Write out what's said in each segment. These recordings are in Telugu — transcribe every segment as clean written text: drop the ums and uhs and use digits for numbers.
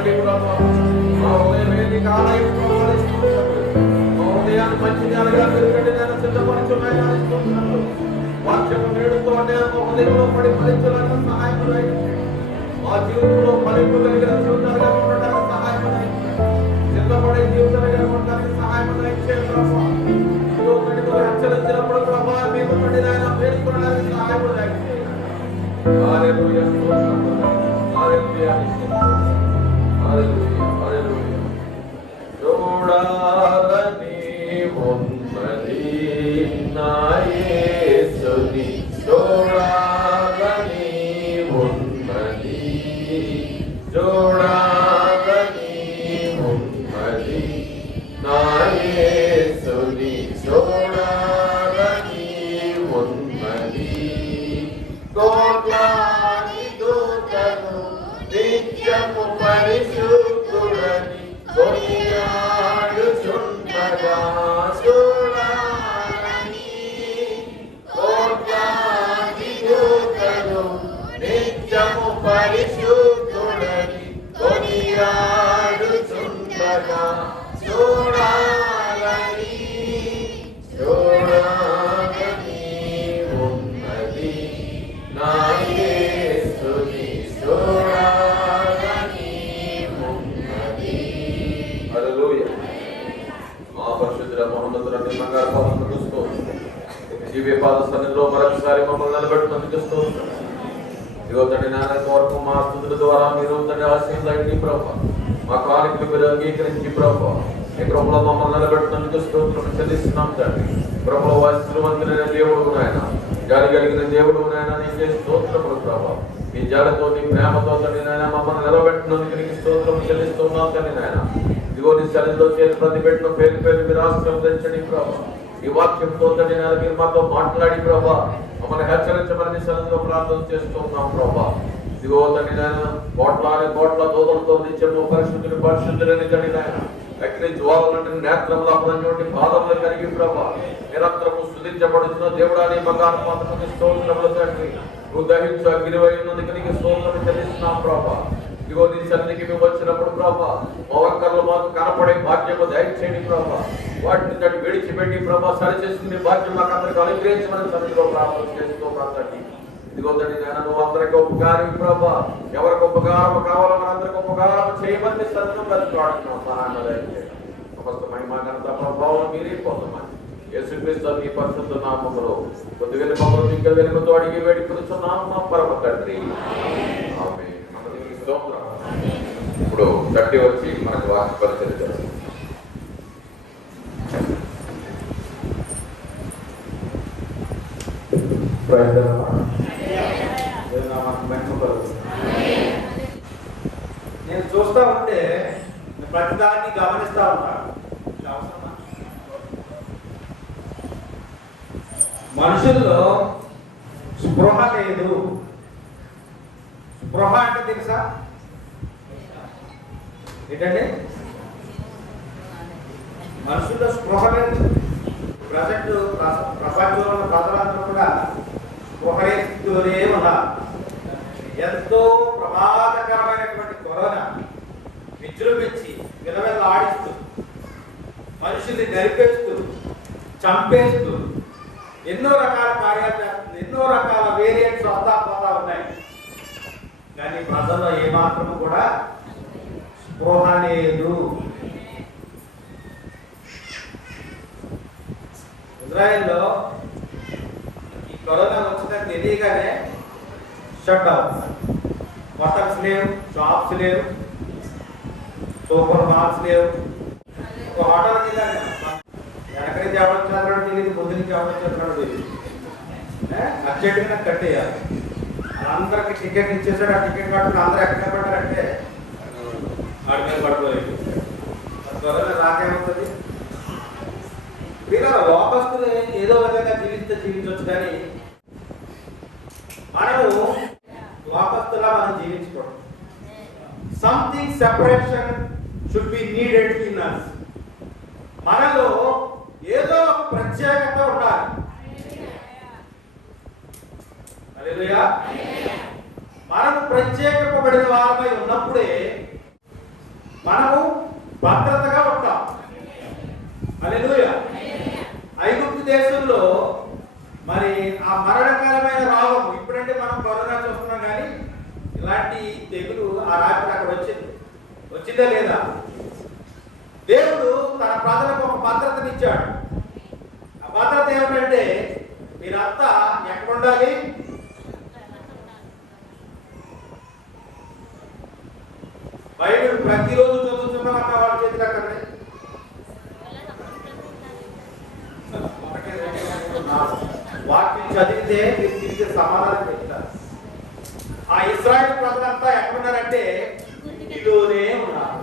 బట్టి ప్రభా మా హృదయం కాలం మా హృదయాన్ని మంచి జ్ఞానంగా పెరుగండి నేను సిద్ధపరచున్నాను. వాక్యము నేడుతో మా హృదయంలో పడి ఫలించాలని సహాయం మా జీవితంలో ఫలింపు కలిగిన జీవితాలుగా ఉండడానికి సహాయం సిద్ధపడే జీవితాలుగా ఉండడానికి సహాయం ప్రభా. హెచ్చరించినప్పుడు ప్రభా మీకు నుండి ఆయన పేర్కొనడానికి సహాయం చూడాలని ఉన్నది నా యేసుని చూడాలని ఉన్నది చూడాలని ఉన్నది నా యేసుని చూడాలని ఉన్నది కోట్లాది దూతలు నిత్యము పరిశుద్ధుడని కొనియాడుచుండగా చూడాలని కోట్లాది దూతలు నిత్యము పరిశుద్ధుడని కొనియాడుచుండగా చూడాలని చూడాలని ఉన్నది నా యేసుని చూడాలని ఉన్నది. హల్లెలూయా. మా పరిశుద్ధుల మహోన్నతుల నిజంగా పాదములకు స్తోత్రం. జీవే పాద సన్నిధిలో మరొకసారి మమ్మల్ని నిలబెట్టునందుకు స్తోత్రం. ఇదిగో తండ్రి నాన్న కొరకు మా స్తుతుల ద్వారా మీరు తండ్రి ఆశీర్వదించండి ప్రభా. మా కాలికలు మీరు అంగీకరించి ప్రభా ఈ కృపలో మమ్మల్ని నిలబెట్టునందుకు స్తోత్రం చెల్లిస్తున్నాం తండ్రి. కృపలో వాసిస్తున్న దేవుడు నాయన జాలి కలిగిన దేవుడు నాయన నీకే స్తోత్రములు ప్రభా. ఈ జాలతో నీ ప్రేమతో తండ్రి నాయన మమ్మల్ని నిలబెట్టినందుకు నీకు స్తోత్రం చెల్లిస్తున్నాం తండ్రి నాయన. ఇదిగో నీ సన్నిధిలో చేరి ప్రతి పెట్టిన పేరు పేరు మీరు ఆశీర్వదించండి ప్రభా. ఈ వాక్యంతో తండ్రి నాయన మీరు మాతో మాట్లాడి ప్రభా మమ్మల్ని హెచ్చరించమని సన్నిధిలో ప్రార్థన చేస్తున్నాం ప్రభా. ఇదిగో తండ్రి నాయన కోట్ల దూతలతో నిత్యము పరిశుద్ధులని తండ్రి నాయన అగ్ని జ్వాలంటే నేత్రముల ప్రతి పాదములు కలిగి ప్రభా నిరంతరము స్తుతించబడుతున్న దేవుడాని బంగారు మాత్రమే స్తోత్రములు తండ్రి. నువ్వు దహించు అగ్నివై ఉన్నందుకు నీకు స్తోత్రం చెల్లిస్తున్నాం ప్రభా. ఇదిగో నీ సన్నిధికి మేము వచ్చినప్పుడు ప్రభా మా వంకర్లు మాకు కనపడే భాగ్యము దయచేయండి ప్రభా. వాటిని తట్టి విడిచిపెట్టి ప్రభా సరి చేసుకునే భాగ్యం మాకు అందరికీ అనుగ్రహించమని సన్నిధిలో ప్రార్థన చేస్తున్నాం తండ్రి. ఇదిగో తండ్రి నేను నువ్వు అందరికీ ఉపకారం ప్రభా. ఎవరికి ఉపకారం కావాలో మనందరికి ఉపకారం చేయమని సన్నిధిలో ప్రార్థిస్తున్నాం. సమస్త మహిమ ఘనత ప్రభావం మీరే పొందమని యేసుక్రీస్తు నీ పరిశుద్ధ నామములో కొద్ది వెనుకలు ఇంకా వెనుకతో అడిగి వేడుకొనుచున్నాము మా పరమ తండ్రి. ఆమేన్. మనకి స్తోత్రం. ఇప్పుడు తట్టి వచ్చి మనకు వాక్య పరిచయం చేస్తాం. నేను చూస్తా ఉంటే ప్రతిదాన్ని గమనిస్తా ఉంటాను. మనుషుల్లో స్పృహ లేదు. స్పృహ అంటే తెలుసా ఏంటండి? మనుషుల్లో స్పృహ లేదు. ప్రజెంట్ ప్రపంచంలో ఉన్న ప్రజలందరూ కూడా స్పృహే స్థితిలోనే ఉన్నారు. ఎంతో ప్రమాదకరమైనటువంటి కరోనా విజృంభించి విలవిల ఆడిస్తూ మనుషుల్ని నరిపేస్తూ చంపేస్తూ ఎన్నో రకాల కార్యాలు చేస్తుంది. ఎన్నో రకాల వేరియంట్స్ వస్తా పోతా ఉన్నాయి. కానీ ప్రజల్లో ఏమాత్రము కూడా స్పృహ లేదు. ఇజ్రాయెల్లో ఈ కరోనా వచ్చిందని తెలియగానే షట్ డౌన్. హోటల్స్ లేవు, షాప్స్ లేవు, సూపర్ మార్ట్స్ లేవు. ఒక హోటల్ వెళ్ళాను, వెనక నుంచి ఎవరొచ్చారో తెలియదు, ముందు నుంచి ఎవరొచ్చారో తెలియదు. అర్జెంట్గా కట్టేయాలి. అందరికి టికెట్ ఇచ్చేసాడు. ఆ టికెట్ కట్టుకుని అందరూ ఎక్కడ పడ్డారంటే వాడి మీద పడుకోలేదు. త్వరగా రాకేమవుతుంది? వీళ్ళ లోకస్తులు ఏదో విధంగా జీవించవచ్చు. కానీ మనము లోకస్తులా మనం జీవించకూడదు. Something separation should be needed in us. మనలో ఏదో ఒక ప్రత్యేకత ఉండాలి. హల్లెలూయా. మనము ప్రత్యేకింపబడిన వారమై ఉన్నప్పుడే మనము భద్రతగా ఉంటాం. హల్లెలూయా. ఐగుప్తు దేశంలో మరి ఆ మరణకరమైన రోగం, ఇప్పుడంటే మనం కరోనా చూస్తున్నాం కానీ ఇలాంటి తెగులు ఆ రాత్రి అక్కడ వచ్చిందా లేదా? దేవుడు తన ప్రజలకు ఒక భద్రతనిచ్చాడు. ఆ భద్రత ఏమిటంటే మీరంతా ఎక్కడ ఉండాలి? బైబిల్ ప్రతిరోజు చదువుతున్నామన్న వాళ్ళ చేతులు అక్కడే వాక్యం చదివితే మీరు తిరిగి సమాధానం చెప్తారు. ఆ ఇశ్రాయేలు ప్రజలంతా ఎక్కడున్నారంటే ఇంటిలోనే ఉన్నారు.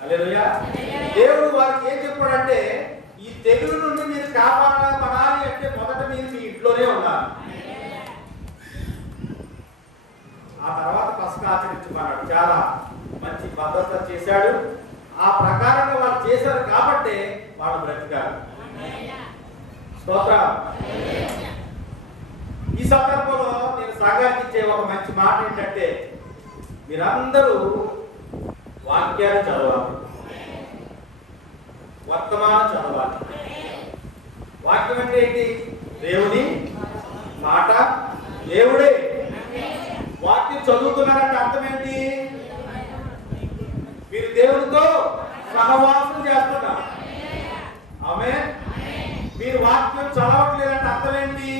హల్లెలూయా. దేవుడు వారికి ఏం చెప్పాడంటే ఈ తెగులు నుండి మీరు కాపాడమనాలి అంటే మొదట మీరు మీ ఇంట్లోనే ఉన్నారు. ఆ తర్వాత పస్కా ఆచరించుకున్నాడు. చాలా మంచి భద్రత చేశాడు. ఆ ప్రకారంగా వాళ్ళు చేశారు కాబట్టి వాళ్ళు బ్రతికారు. స్తోత్రం. ఈ సందర్భంలో నేను సంఘానికి ఇచ్చే ఒక మంచి మాట ఏంటంటే మీరందరూ వాక్యాలు చదవాలి, వర్తమానం చదవాలి. వాక్యం అంటే ఏంటి? దేవుని మాట, దేవుడే. వాక్యం చదువుతున్నారంటే అర్థం ఏంటి? మీరు దేవునితో సహవాసం చేస్తున్నారు. ఆమేన్. మీరు వాక్యం చదవట్లేదంటే అర్థం ఏంటి?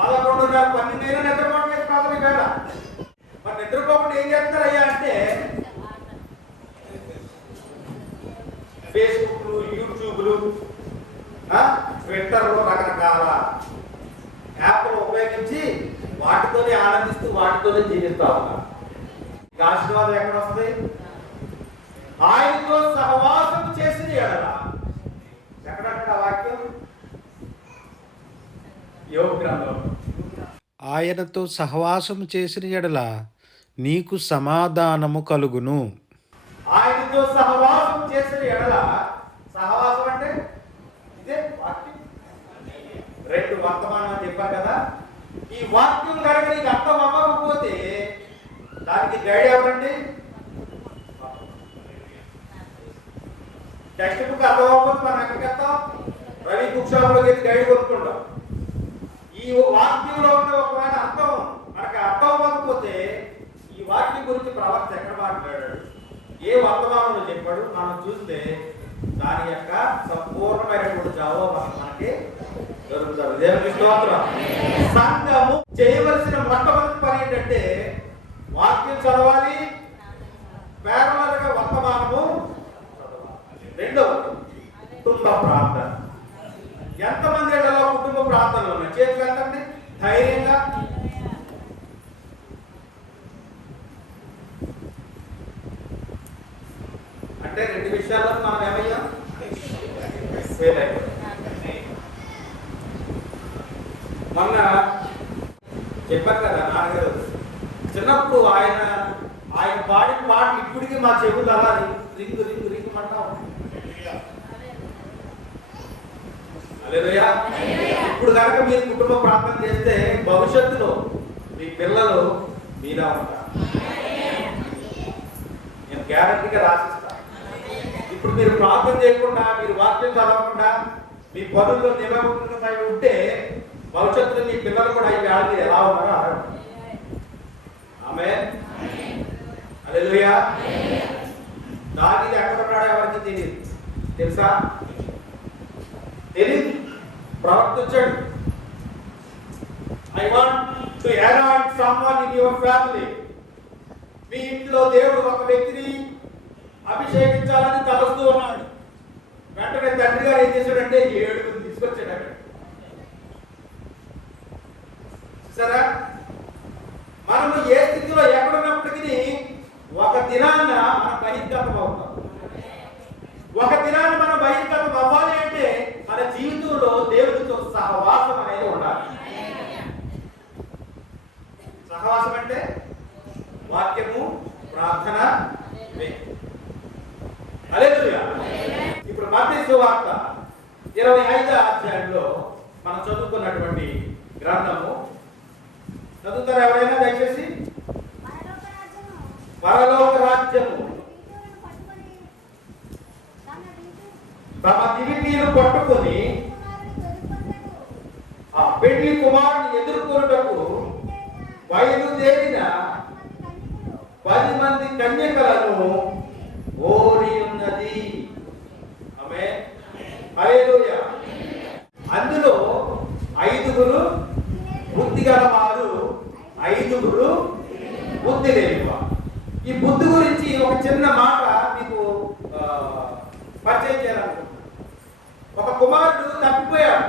11:30 12 నిద్రపోవట్లేదు ప్రాథమిక వేళ. మరి నిద్రపోకుండా ఏం చేస్తారయ్యా అంటే ఫేస్బుక్లు, యూట్యూబ్లు, ట్విట్టర్లు, రకరకాల యాప్లు ఉపయోగించి వాటితోనే ఆనందిస్తూ వాటితోనే జీవిస్తా ఉన్నారు. ఆశీర్వాదం ఎక్కడ వస్తుంది? ఆయనతో సహవాసం చేసిన ఎడల. ఎక్కడంటే ఆ వాక్యం యోబు గ్రంథం. ఆయనతో సహవాసము చేసిన ఎడల నీకు సమాధానము కలుగును. ఆయనతో సహవాసం చేసిన ఎడల, సహవాసం అంటే ఇదే వాక్యం. రెండు వర్తమానం చెప్పారు కదా. ఈ వాక్యం కనుక నీకు అర్థం అవ్వకపోతే దానికి గైడ్ ఎవరండి? టెక్స్ట్ బుక్ అర్థం అవ్వకపోతే మనం ఎక్కడికి వెళ్తాం? రవి బుక్ షాప్ లోకి వెళ్ళి గైడ్ కొనుక్కుంటాం. ఈ వాక్యంలో ఉండే ఒకవేళ అర్థం మనకు అర్థం అవ్వకపోతే ఈ వాక్యం గురించి ప్రవక్త ఎక్కడ మాట్లాడాడు, ఏ వర్తమానంలో చెప్పాడు, మనం చూస్తే దాని యొక్క సంపూర్ణమైనటువంటి జవాబు మనకి దొరుకుతుంది. దేవునికి స్తోత్రం. సంఘము చేయవలసిన మొట్టమొదటి పని ఏంటంటే వాక్యం చదవాలి, పేర్లగా వర్తమానము చదవాలి. రెండవది కుటుంబ ప్రార్థన. ఎంతమంది ఇళ్లలో కుటుంబ ప్రార్థనలు ఉన్నాయి? చేతులు ఎంతండి ధైర్యంగా. అంటే రెండు విషయాల్లో మనం ఏమయ్యాం? ఫెయిల్ అయిపోయాం. మొన్న చెప్పారు కదా నాన్నగారు, చిన్నప్పుడు ఆయన పాడిన పాటలు ఇప్పటికీ మా చెవులు అలా రింగు రింగు రింగు అంటా ఉంటాయి. హల్లెలూయా. ఇప్పుడు కనుక మీరు కుటుంబ ప్రార్థన చేస్తే భవిష్యత్తులో మీ పిల్లలు మీలా ఉంటారు. నేను గ్యారంటీగా రాసిస్తా. ఇప్పుడు మీరు ప్రార్థన చేయకుండా, మీరు వాక్యం చదవకుండా, మీ పనుల్లో నిమగ్నమై ఉంటే భవిష్యత్తులో మీ పిల్లలు కూడా ఈ వేళ మీరు ఎలా ఉన్నారో అడగండి. ఆమేన్. హల్లెలూయా. దావీదు ఎక్కడ ఉన్నాడో ఎవరికి తెలియదు. తెలుసా? తెలియదు. ప్రవక్త వచ్చాడు. I want to anoint someone in your family. మీ ఇంట్లో దేవుడు ఒక వ్యక్తిని అభిషేకించాలని తలస్తూ ఉన్నాడు. వెంటనే తండ్రి గారు ఏం చేశాడంటే 7 తీసుకొచ్చాడు అక్కడ. సరే, మనము ఏ స్థితిలో ఎక్కడున్నప్పటికీ ఒక దినాన్న మనం బహిర్గతం అవుతాం. ఒక దినాన్ని మనం బహిర్గతం అవ్వాలి అంటే మన జీవితంలో దేవుడితో సహవాసం అనేది ఉండాలి. సహవాసం అంటే వాక్యము, ప్రార్థన. హల్లెలూయా. ఇప్పుడు మత్తయి సువార్త 25వ అధ్యాయంలో మనం చదువుకున్నటువంటి గ్రంథము చదువుతారు ఎవరైనా దయచేసి? పరలోక రాజ్యము తమ దివిటీలు పట్టుకొని ఆ పెళ్లి కుమారుని ఎదుర్కొనుటకు బయలుదేరిన 10 మంది కన్యకలను ఓరి ఉన్నది. ఆమేన్, హల్లెలూయా. అందులో 5 బుద్ధి గలవారు, 5 బుద్ధి లేనివారు. ఈ బుద్ధి గురించి ఒక చిన్న మాట మీకు పరిచయం చేయాలనుకుంటున్నాను. ఒక కుమారుడు తప్పిపోయాడు.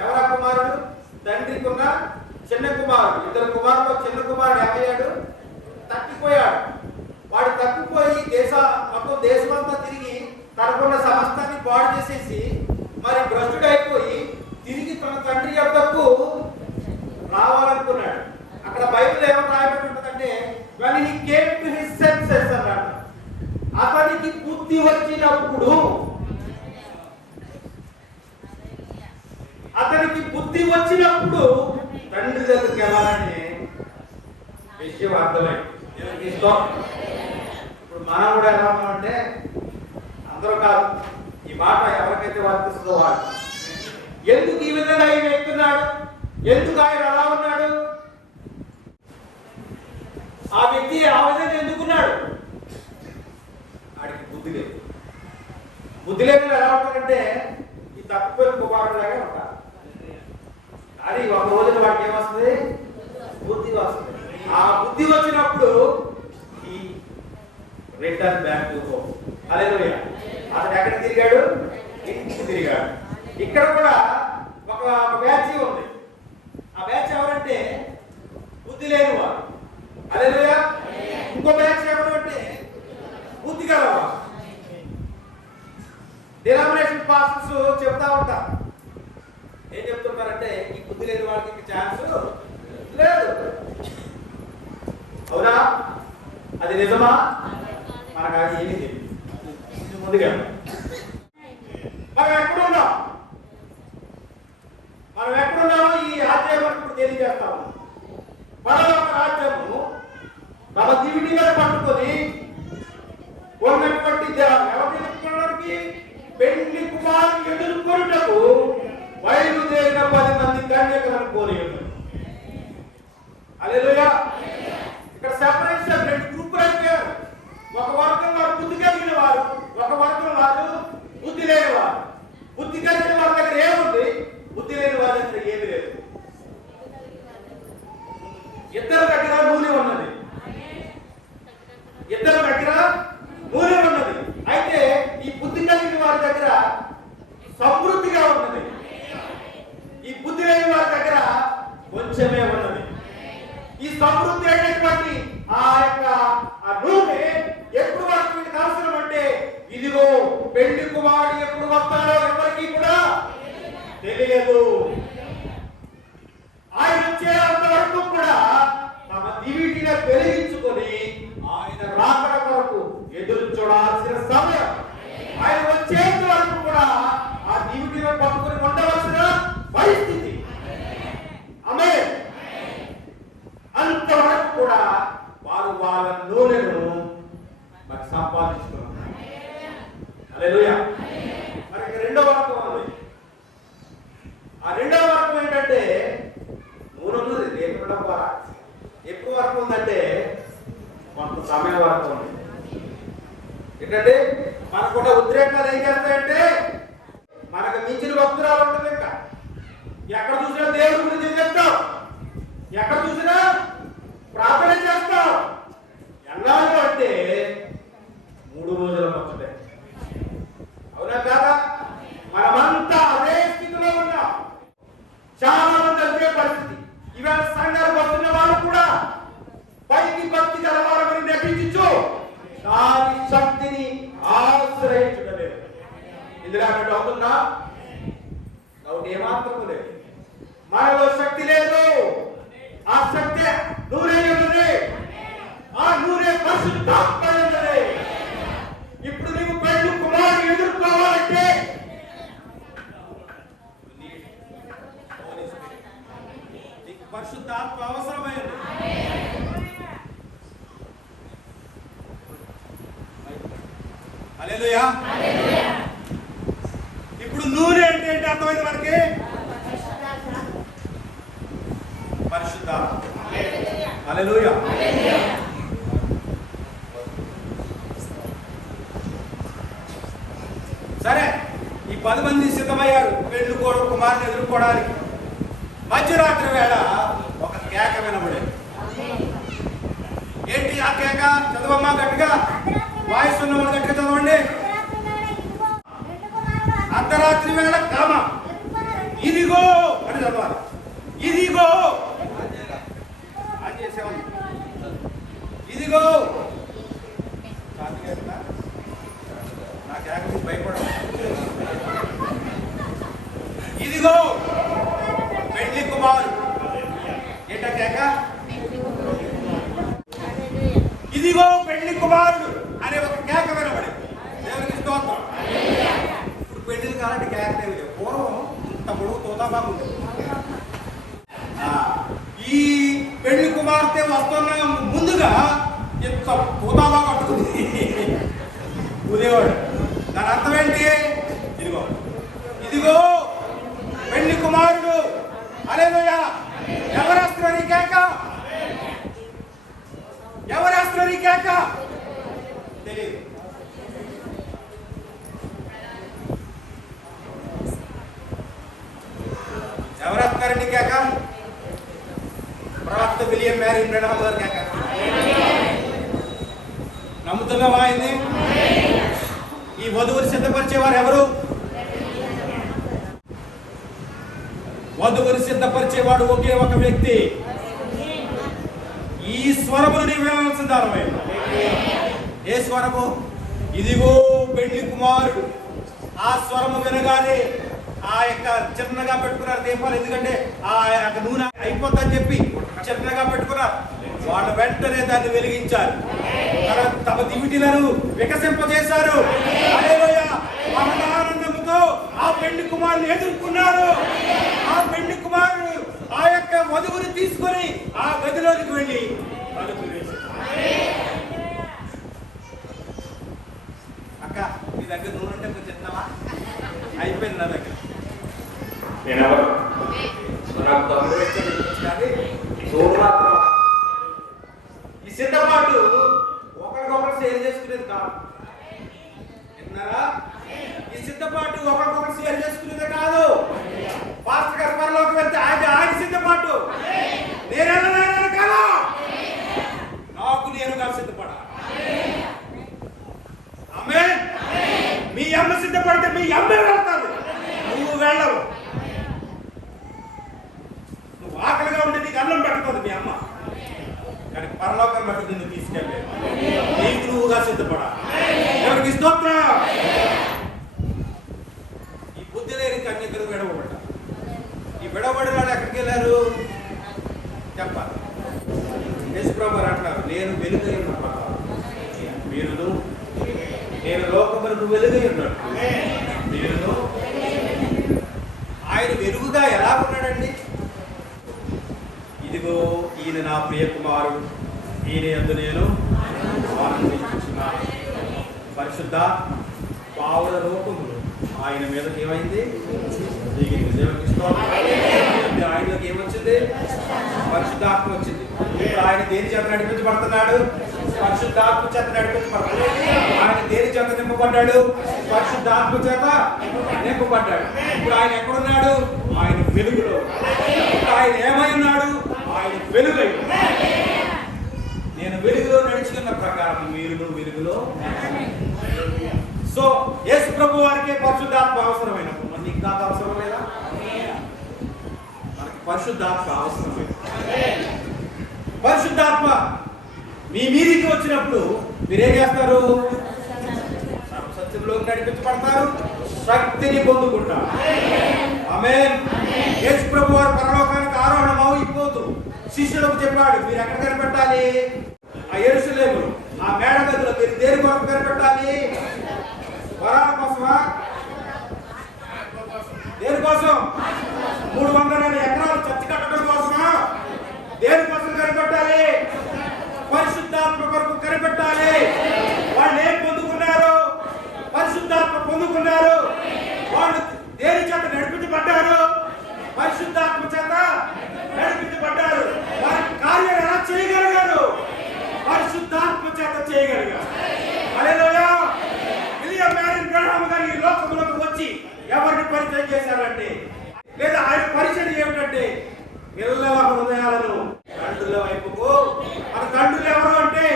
ఎవరా కుమారుడు? తండ్రికున్న చిన్న కుమారుడు. 2 కుమారుడు, చిన్న కుమారుడు ఏమయ్యాడు? తప్పిపోయాడు. వాడు తప్పిపోయి మొత్తం దేశమంతా తిరిగి తనకున్న సమస్తాన్ని పాడు చేసేసి మరి భ్రష్టుడైపోయి తిరిగి తన తండ్రి యొద్దకు రావాలనుకున్నాడు. అక్కడ బైబిల్ ఏమని రాయబడి ఉంటుందంటే when he came to his senses అన్నాడు. అతనికి బుద్ధి వచ్చినప్పుడు, అతనికి బుద్ధి వచ్చినప్పుడు తండ్రి దగ్గరికి వెళ్ళాలని విషయం అర్థమైంది. ఇప్పుడు మనం కూడా ఎలా ఉన్నామంటే, అందరూ కాదు, ఈ మాట ఎవరికైతే వర్తిస్తుందో వాడు ఎందుకు ఈ విధంగా ఆయన ఎక్కుతున్నాడు, ఎందుకు ఆయన అలా ఉన్నాడు, ఆ వ్యక్తి ఆ విధంగా ఎందుకున్నాడు? వాడికి బుద్ధి లేదు. బుద్ధి లేని ఎలా ఉంటారంటే ఈ తప్పిపోయిన కుమారుడులాగా ఉంటారు. అది ఒక రోజున వాడికి ఏమొస్తుంది? బుద్ధి వస్తుంది. ఆ బుద్ధి వచ్చినప్పుడు ఈ రిటర్న్ బ్యాక్ టు హోమ్. హల్లెలూయా. అతను ఎక్కడ తిరిగాడు? ఇంటికి తిరిగాడు. ఇక్కడ కూడా ఒక బ్యాచ్ ఉంది. ఆ బ్యాచ్ ఎవరంటే బుద్ధి లేని వారు. హల్లెలూయా. ఇంకో బ్యాచ్ ఎవరు అంటే బుద్ధి గలవారు. డినామినేషన్ పాస్టర్స్ చెప్తా ఉంటారు. ఏం చెప్తుంటారంటే ఈ బుద్ధి లేని వాళ్ళకి ఇంక ఛాన్స్ లేదు. అవునా? అది నిజమా? మనకు అది ఏమీ తెలియదు. ముందుగా మనం ఎక్కడున్నాం? ఈ రాజ్యం ఇప్పుడు తెలియజేస్తాము. పరలోక రాజ్యము తమ దివిటీలను పట్టుకొని ఉన్నటువంటి ఎవరు ఎదుర్కోవడానికి? పెళ్లి కుమారుని ఎదుర్కొనుటకు బయలుదేరిన 10 మంది కన్యకలను కోరి ఉన్నారు. హల్లెలూయా. ఇక్కడ సెపరేషన్ 2 గ్రూపులు అయిపోయారు. ఒక వర్గం వారు బుద్ధి కలిగిన వారు, ఒక వర్గం వారు బుద్ధి లేని వారు. బుద్ధి కలిగిన వారి దగ్గర ఏముంది? బుద్ధి లేని వారి దగ్గర ఏమి లేదు. ఇద్దరి దగ్గర నూనె ఉన్నది. అయితే ఈ బుద్ధి కలిగిన వారి దగ్గర సమృద్ధిగా ఉన్నది. ఈ బుద్ధి లేని వారి దగ్గర కొంచెమే ఉన్నది. ఈ సమృద్ధి అయినటువంటి ఆ యొక్క నూనె ఎప్పుడు వరకు వీటికి అవసరం అంటే, ఇదిగో పెళ్లి కుమారుడు ఎప్పుడు వస్తాడో ఎవరికి కూడా తెలియదు. ఆయన వచ్చేంత వరకు కూడా తమ దివిటిని వెలిగించుకొని ఆయన రాకడ కొరకు ఎదురు చూడాల్సిన సమయం. ఆయన వచ్చేంత వరకు కూడా ఆ దివిటిని పట్టుకుని ఉండవలసిన పరిస్థితి. ఆమేన్. అంతవరకు కూడా వారు వాళ్ళ నూనెను మరి సంపాదించుకున్నారు. హల్లెలూయా. మరి రెండవ వర్గం ఉంది. ఆ రెండవ వర్గం ఏంటంటే నూనె ఉన్నది రేపు ద్వారా ఎప్పుడు వరకు ఉందంటే కొంత సమయం వరకు ఉంది. ఏంటంటే మనకున్న ఉద్రేకాలు ఏం చేస్తాయంటే మనకు మించిన భక్తురాలు ఉంటుంది. ఇంకా ఎక్కడ చూసినా దేవుడి గురించి చెప్తాం, ఎక్కడ చూసినా ప్రార్థన చేస్తాం. ఎన్నాళ్ళు అంటే 3 రోజుల ముచ్చటే. అవునా కాదా? మనమంతా అదే స్థితిలో ఉన్నాం. చాలా మంది అదే పరిస్థితి. ఇవాళ సంఘాలు వస్తున్న వాళ్ళు కూడా పైకి భక్తి గలవారని నటించు దాని శక్తిని ఆశ్రయించడం లేదు. ఇందులో అవుతుందా? డౌట్ ఏమాత్రం లేదు. మనలో శక్తి లేదు. ఆ శక్తి నూనె ఉన్నది. ఆ నూనె పరిశుద్ధాత్మ ఉన్నది. ఇప్పుడు నీవు పెళ్లి కుమారుని ఎదుర్కోవాలంటే నీకు పరిశుద్ధాత్మ అవసరమైనది. హల్లెలూయా. ఇప్పుడు నూనె అంటే ఏంటి అర్థమైంది మనకి? పరిశుద్ధాత్మ. హల్లెలూయా. సరే, ఈ 10 మంది సిద్ధమయ్యారు పెళ్లి కుమారుని ఎదుర్కోవడానికి. మధ్యరాత్రి వేళ ఒక కేక వినబడేది. ఏంటి ఆ కేక? చదవమ్మా గట్టిగా, వాయిస్ ఉన్నవాళ్ళు గట్టిగా చదవండి. అర్ధరాత్రి వేళ కామ, ఇదిగో అని చదవాలి. ఇదిగో అని చేసేవాళ్ళు. ఇదిగో నా కేక భయపడ. ఇదిగో పెళ్లి కుమారు. ఏంటా కేక? ఇదిగో పెళ్లి కుమారుడు అనే ఒక కేక వినబడింది. దేవునికి స్తోత్రం. ఇప్పుడు పెళ్లి కాలంటే కేక లేదు. పూర్వం ఇంత పొడుగు తోతాబాబు ఉంది. ఈ పెళ్లి కుమార్తె వస్తున్న ముందుగా ఇంత తోతాబాబు అట్టుకుంది ఉదేవాడు. దాని అర్థం ఏంటి? ఇదిగో ఇదిగో పెళ్లి కుమారుడు. హల్లెలూయా. ఎవరేస్తున్నారు ఈ కేక? ఎవరేస్తున్నారు ఈ కేక? తెలియదు. ఎవరేస్తున్నారండి కేక? ప్రవక్త విలియం మ్యారీ బ్రహ్మ గారు కేక. నమ్ముతున్నావా ఆయన్ని? ఈ వధువుని సిద్ధపరిచేవారు ఎవరు? వధువుని సిద్ధపరిచేవాడు ఒకే ఒక వ్యక్తి. ఈ స్వరములు నీవు వినవలసింది. ఏ స్వరము? ఇదిగో పెళ్లి కుమారుడు. ఆ స్వరము వినగానే ఆ యొక్క చిన్నగా పెట్టుకున్నారు దీపాలు. ఎందుకంటే ఆ యొక్క నూనె అయిపోతుందని చెప్పి చిన్నగా పెట్టుకున్నారు. వాళ్ళు వెంటనే దాన్ని వెలిగించారు. తమ దివిటీలను వికసింపజేశారు. హల్లెలూయా. ఆనందముతో ఆ పెళ్లి కుమారుని ఎదుర్కొన్నారు. ఆ పెళ్లి కుమారుడు ఆ యొక్క వధువుని తీసుకొని ఆ గదిలోనికి వెళ్ళి తలుపు వేశారు. అక్క, మీ దగ్గర నూనె ఉంటే కొంచెం చెప్తావా? అయిపోయింది నా దగ్గర. నేనెవరు? నాకు తమ్ముడు మాత్రం. ఈ సిద్ధపాటు ఒకరికొకరు షేర్ చేసుకునేది కాదు. విన్నారా? ఈ సిద్ధపాటు ఒకరికొకరు షేర్ చేసుకునేది కాదు. పాస్టర్ గారి పరలోకి వెళ్తే ఆయన సిద్ధపాటు. నేనెళ్ళలేను కదా, నాకు నేనుగా సిద్ధపడాలి. ఆమేన్. మీ అమ్మ సిద్ధపడితే మీ అమ్మ వెళ్తాను, నువ్వు వెళ్ళవు. నువ్వు ఆకలిగా ఉంటే నీకు అన్నం పెడుతుంది మీ అమ్మ, కానీ పరలోకం బట్టి నిన్ను తీసుకెళ్ళే నీకు నువ్వుగా సిద్ధపడాలి. ఎవరికి స్తోత్రం. ఈ బుద్ధి లేని కన్యకలు విడవబడ్డారు. ఈ విడవబడిన వాళ్ళు ఎక్కడికి వెళ్ళారు చెప్పాలి. యేసుప్రభు అంటారు, నేను వెలుగై ఉన్న మీరును, నేను లోకములకు వెలుగై ఉన్నాడు మీరును. ఆయన వెలుగుగా ఎలా ఉన్నాడండి? ఇదిగో ఈయన నా ప్రియ కుమారుడు, ఈయన యందు నేను ఆనందించుచున్నాను. పరిశుద్ధ పావుల రూపములు ఆయన మీదకి ఏమైంది? దిగింది. దేవునికి స్తోత్రం. ఆయనలోకి ఏమొచ్చింది? పరిశుద్ధాత్మ వచ్చింది. ఇప్పుడు ఆయన దేని చేత నడిపించబడుతున్నాడు? పరిశుద్ధాత్మ చేత నడిపించబడుతున్నాడు. ఆయన దేని చేత నింపబడ్డాడు? పరిశుద్ధాత్మ చేత నింపబడ్డాడు. ఇప్పుడు ఆయన ఎక్కడున్నాడు? ఆయన వెలుగులో. ఇప్పుడు ఆయన ఏమై ఉన్నాడు? ఆయన వెలుగై. నేను వెలుగులో నడుచుకున్న ప్రకారం మీరు వెలుగులో. సో యేసు ప్రభు వారికే పరిశుద్ధాత్మ అవసరమైనప్పుడు మరి నీకు నాకు అవసరం లేదా? మనకి పరిశుద్ధాత్మ అవసరమైన. పరిశుద్ధాత్మ మీ మీదికి వచ్చినప్పుడు మీరేం చేస్తారు? సత్యంలోకి నడిపించబడతారు, శక్తిని పొందుకుంటారు. ఆమేన్. యేసు ప్రభు వారు పరలోకానికి ఆరోహణం అయిపోతూ శిష్యులకు చెప్పాడు, మీరు ఎక్కడ కనిపెట్టాలి? ఆ యెరూషలేములో ఆ మేడ గదిలో మీరు దేని కొరకు కనిపెట్టాలి? వరాల కోసమా? దేనికోసం? 300 ఎకరాలు చర్చి కట్టడం కోసమా? పరిశుద్ధాత్మ కొరకు కనిపెట్టాలి. వాళ్ళు ఏం పొందుకున్నారు? పరిశుద్ధాత్మ పొందుకున్నారు. వాళ్ళు దేని చేత నడిపించబడ్డారు? పరిశుద్ధాత్మ చేత నడిపించబడ్డారు. వారి కార్యం ఎలా చేయగలిగారు? పరిశుద్ధాత్మ చేత చేయగలిగారు. హల్లెలూయా. విలియం మ్యారిన్ బ్రహ్మ గారు ఈ లోకంలోకి వచ్చి ఎవరిని పరిచయం చేశారంటే, లేదా ఆయన పరిచయం ఏమిటంటే, పిల్లల హృదయాలను తండ్రుల వైపుకు. మన తండ్రులు ఎవరు అంటే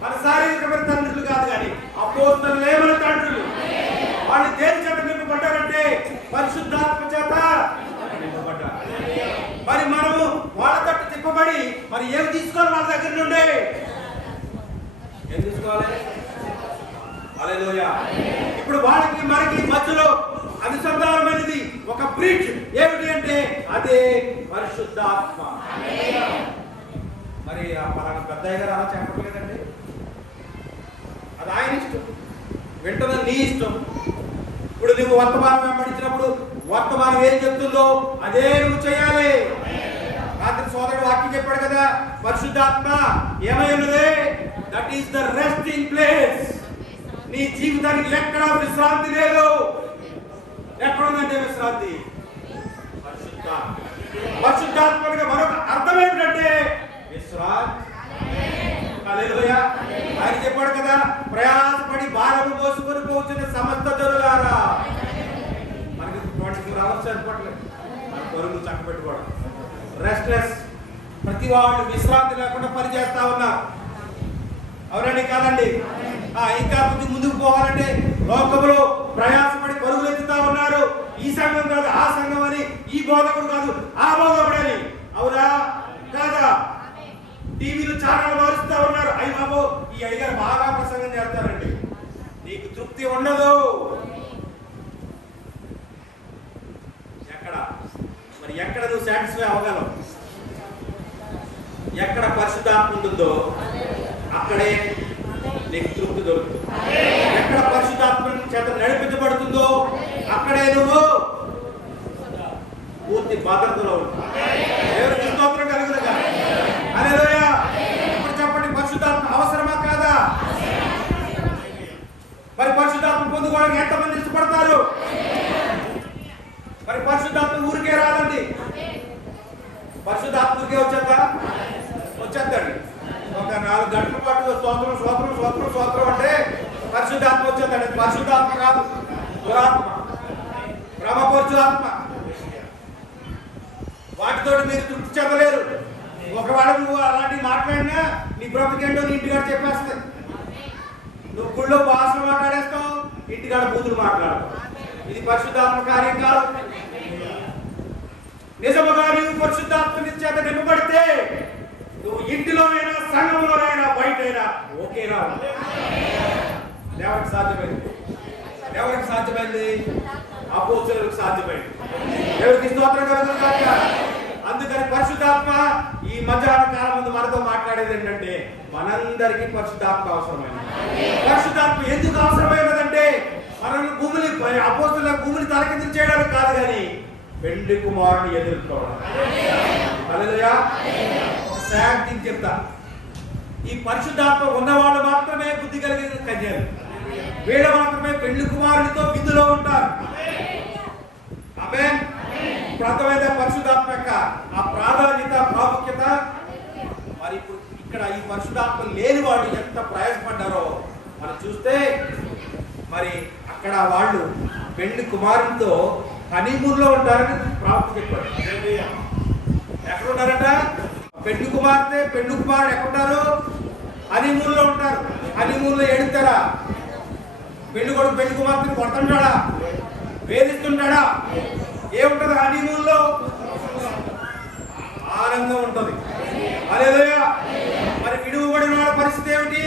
మన శారీరకమైన తండ్రులు కాదు, కానీ అపోస్తలులే మన తండ్రులు. వాళ్ళు దేని చేత నింపబడ్డారంటే పరిశుద్ధాత్మ చేత నింపబడ్డారు. మరి మనము వాళ్ళ తట్టు తిప్పబడి మరి ఏమి తీసుకోవాలి? వాళ్ళ దగ్గర నుండి ఏం తీసుకోవాలి? హల్లెలూయా. ఇప్పుడు వాళ్ళకి మనకి మధ్యలో అనుసంధానమైనది ఒక బ్రిడ్జ్. ఏమిటి అంటే అదే పరిశుద్ధాత్మ. మరి ఆ పలానా పెద్దయ్య గారు అలా చెప్పట్లేదండి. అది ఆయన ఇష్టం, వింటున్న నీ ఇష్టం. ఇప్పుడు నువ్వు వర్తమానం వెంబడించినప్పుడు వర్తమానం ఏం చెప్తుందో అదే నువ్వు చేయాలి. రాత్రి సోదరుడు వాక్యం చెప్పాడు కదా, పరిశుద్ధాత్మ ఏమై ఉన్నది? That is the resting place. నీ జీవితానికి ఎక్కడా విశ్రాంతి లేదు. ఎక్కడుందంటే విశ్రాంతి పరిశుద్ధాత్మ. పరిశుద్ధాత్మగా మరొక అర్థం ఏమిటంటే విశ్రాంతి. హల్లెలూయా. ఆయన చెప్పాడు కదా, ప్రయాసపడి భారము మోసుకొని పోతున్న సమస్త జనులారా. మనకి 24 hours సరిపోవట్లేదు. మన పరుగులు చక్క పెట్టుకోవడం, రెస్ట్లెస్. ప్రతి వాళ్ళు విశ్రాంతి లేకుండా పని చేస్తా ఉన్నారు. అవునండి కాదండి? ఇంకా కొంచెం ముందుకు పోవాలంటే లోకంలో ప్రయాసపడి పరుగులు ఎత్తుతా ఉన్నారు. ఈ సంఘం కాదు ఆ సంఘం అని, ఈ బోధకుడు కాదు ఆ బోధకుడు అని. అవునా కాదా? టీవీలు ఛానల్ మారుస్తూ ఉన్నారు. అయ్యి బాబు ఈ అయ్యగారు బాగా ప్రసంగం చేస్తారండి. నీకు తృప్తి ఉండదు. ఎక్కడ మరి ఎక్కడ నువ్వు సాటిస్ఫై అవ్వగలవు? ఎక్కడ పరిశుద్ధాత్మ ఉంటుందో అక్కడే నీకు తృప్తి దొరుకుతుంది. ఎక్కడ పరిశుద్ధాత్మ చేత నడిపించబడుతుందో అక్కడే నువ్వు పూర్తి భద్రతలో ఉంటావు. దేవునికి స్తోత్రం కలుగునుగా. హల్లెలూయా. ఇప్పుడు చెప్పండి, పరిశుద్ధాత్మ అవసరమా కాదా? మరి పరిశుద్ధాత్మ పొందుకోవడానికి ఎంతమంది ఇష్టపడతారు? మరి పరిశుద్ధాత్మ ఊరికే రాదండి. పరిశుద్ధాత్మ ఊరికే వచ్చేద్దండి. ఒక 4 గంటల పాటు స్తోత్రం స్తోత్రం స్తోత్రం స్తోత్రం అంటే పరిశుద్ధాత్మ వచ్చేద్దండి. పరిశుద్ధాత్మ కాదు, దురాత్మ, భ్రమపరచు ఆత్మ. వాటితో మీరు తృప్తి చెందలేరు. ఒకవేళ నువ్వు అలాంటివి మాట్లాడినా నీ బ్రతికేంటో నీ ఇంటికాడ చెప్పేస్తుంది. నువ్వు గుళ్ళో భాషలు మాట్లాడేస్తావు, ఇంటికాడ బూతులు మాట్లాడతావు. ఇది పరిశుద్ధాత్మ కార్యం కాదు. నిజముగా నీవు పరిశుద్ధాత్మ చేత నింపబడితే నువ్వు ఇంటిలోనైనా సంఘంలోనైనా బయటైనా ఓకేనా? దేవుడికి సాధ్యమైంది. ఎవరికి సాధ్యమైంది? అపోస్తలులకు సాధ్యమైంది. దేవుడికి స్తోత్రం కలుగునుగాక. అందుకని పరిశుద్ధాత్మ ఈ మధ్యాహ్న కాలం ముందు మనతో మాట్లాడేది ఏంటంటే మనందరికీ పరిశుద్ధాత్మ అవసరమైనది. పరిశుద్ధాత్మ ఎందుకు అవసరమైనదంటే మనల్ని అపోస్తలుల భూమిని తలకిందులు చేయడానికి కాదు, కానీ పెండ్లి కుమారుని ఎదుర్కోవడం. హల్లెలూయా. శాంతిని చెప్తా. ఈ పరిశుద్ధాత్మ ఉన్నవాళ్ళు మాత్రమే బుద్ధి కలిగిన కన్యలు. వీళ్ళు మాత్రమే పెండ్లి కుమారునితో విందులో ఉంటారు. ఆమేన్. ప్రథమైన పరిశుద్ధాత్మ యొక్క ఆ ప్రాధాన్యత, ప్రాముఖ్యత. మరి ఇప్పుడు ఇక్కడ ఈ పరిశుద్ధాత్మ లేని వాళ్ళు ఎంత ప్రయాసపడ్డారో మనం చూస్తే, మరి అక్కడ వాళ్ళు పెండ్లి కుమారునితో హనీమూన్లో ఉంటారని ప్రాముఖ్యత చెప్పారు. ఎక్కడ ఉన్నారట? పెండ్లి కుమార్తె పెండ్లి కుమారుడు ఎక్కడుంటారు? హనీమూన్లో ఉంటారు. హనీమూన్లో ఏడుతారా? పెళ్లి కొడుకు పెళ్లి కుమార్తెను కొడుతుంటాడా? వేధిస్తుంటాడా? ఏముంటది హనీమూన్లో? ఆనందం ఉంటుంది. హల్లెలూయా. మరి విడువబడిన వాళ్ళ పరిస్థితి ఏమిటి?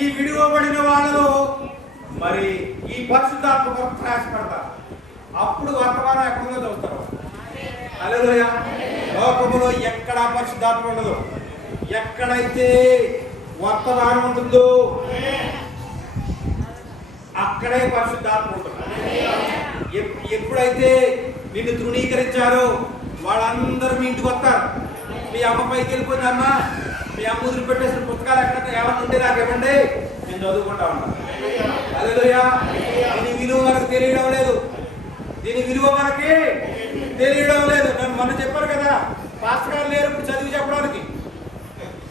ఈ విడువబడిన వాళ్ళలో మరి ఈ పరిశుద్ధాత్మ కొరకు ప్రయాసపడతారు. అప్పుడు వర్తమానం ఎక్కడుందో చూస్తారు. హల్లెలూయా. లోకములో ఎక్కడ పరిశుద్ధాత్మ ఉండదు. ఎక్కడైతే వర్తమానం ఉంటుందో అక్కడే పరిశుద్ధాత్మ ఉంటుంది. ఎప్పుడైతే నిన్ను తృణీకరించారో వాళ్ళందరూ మీ ఇంటికి వస్తారు. మీ అమ్మ పైకి వెళ్ళిపోయిందమ్మా, మీ అమ్మ ముద్ర పెట్టేసిన పుస్తకాలు ఎక్కడ ఏమన్నా ఉంటే నాకు ఇవ్వండి, నేను చదువుకుంటా ఉంటాను. హల్లెలూయా. దీని విలువ మనకు తెలియడం లేదు, దీని విలువ మనకి తెలియడం లేదు. నేను మొన్న చెప్పాను కదా, పాస్టర్ గారు లేరు ఇప్పుడు చదివి చెప్పడానికి.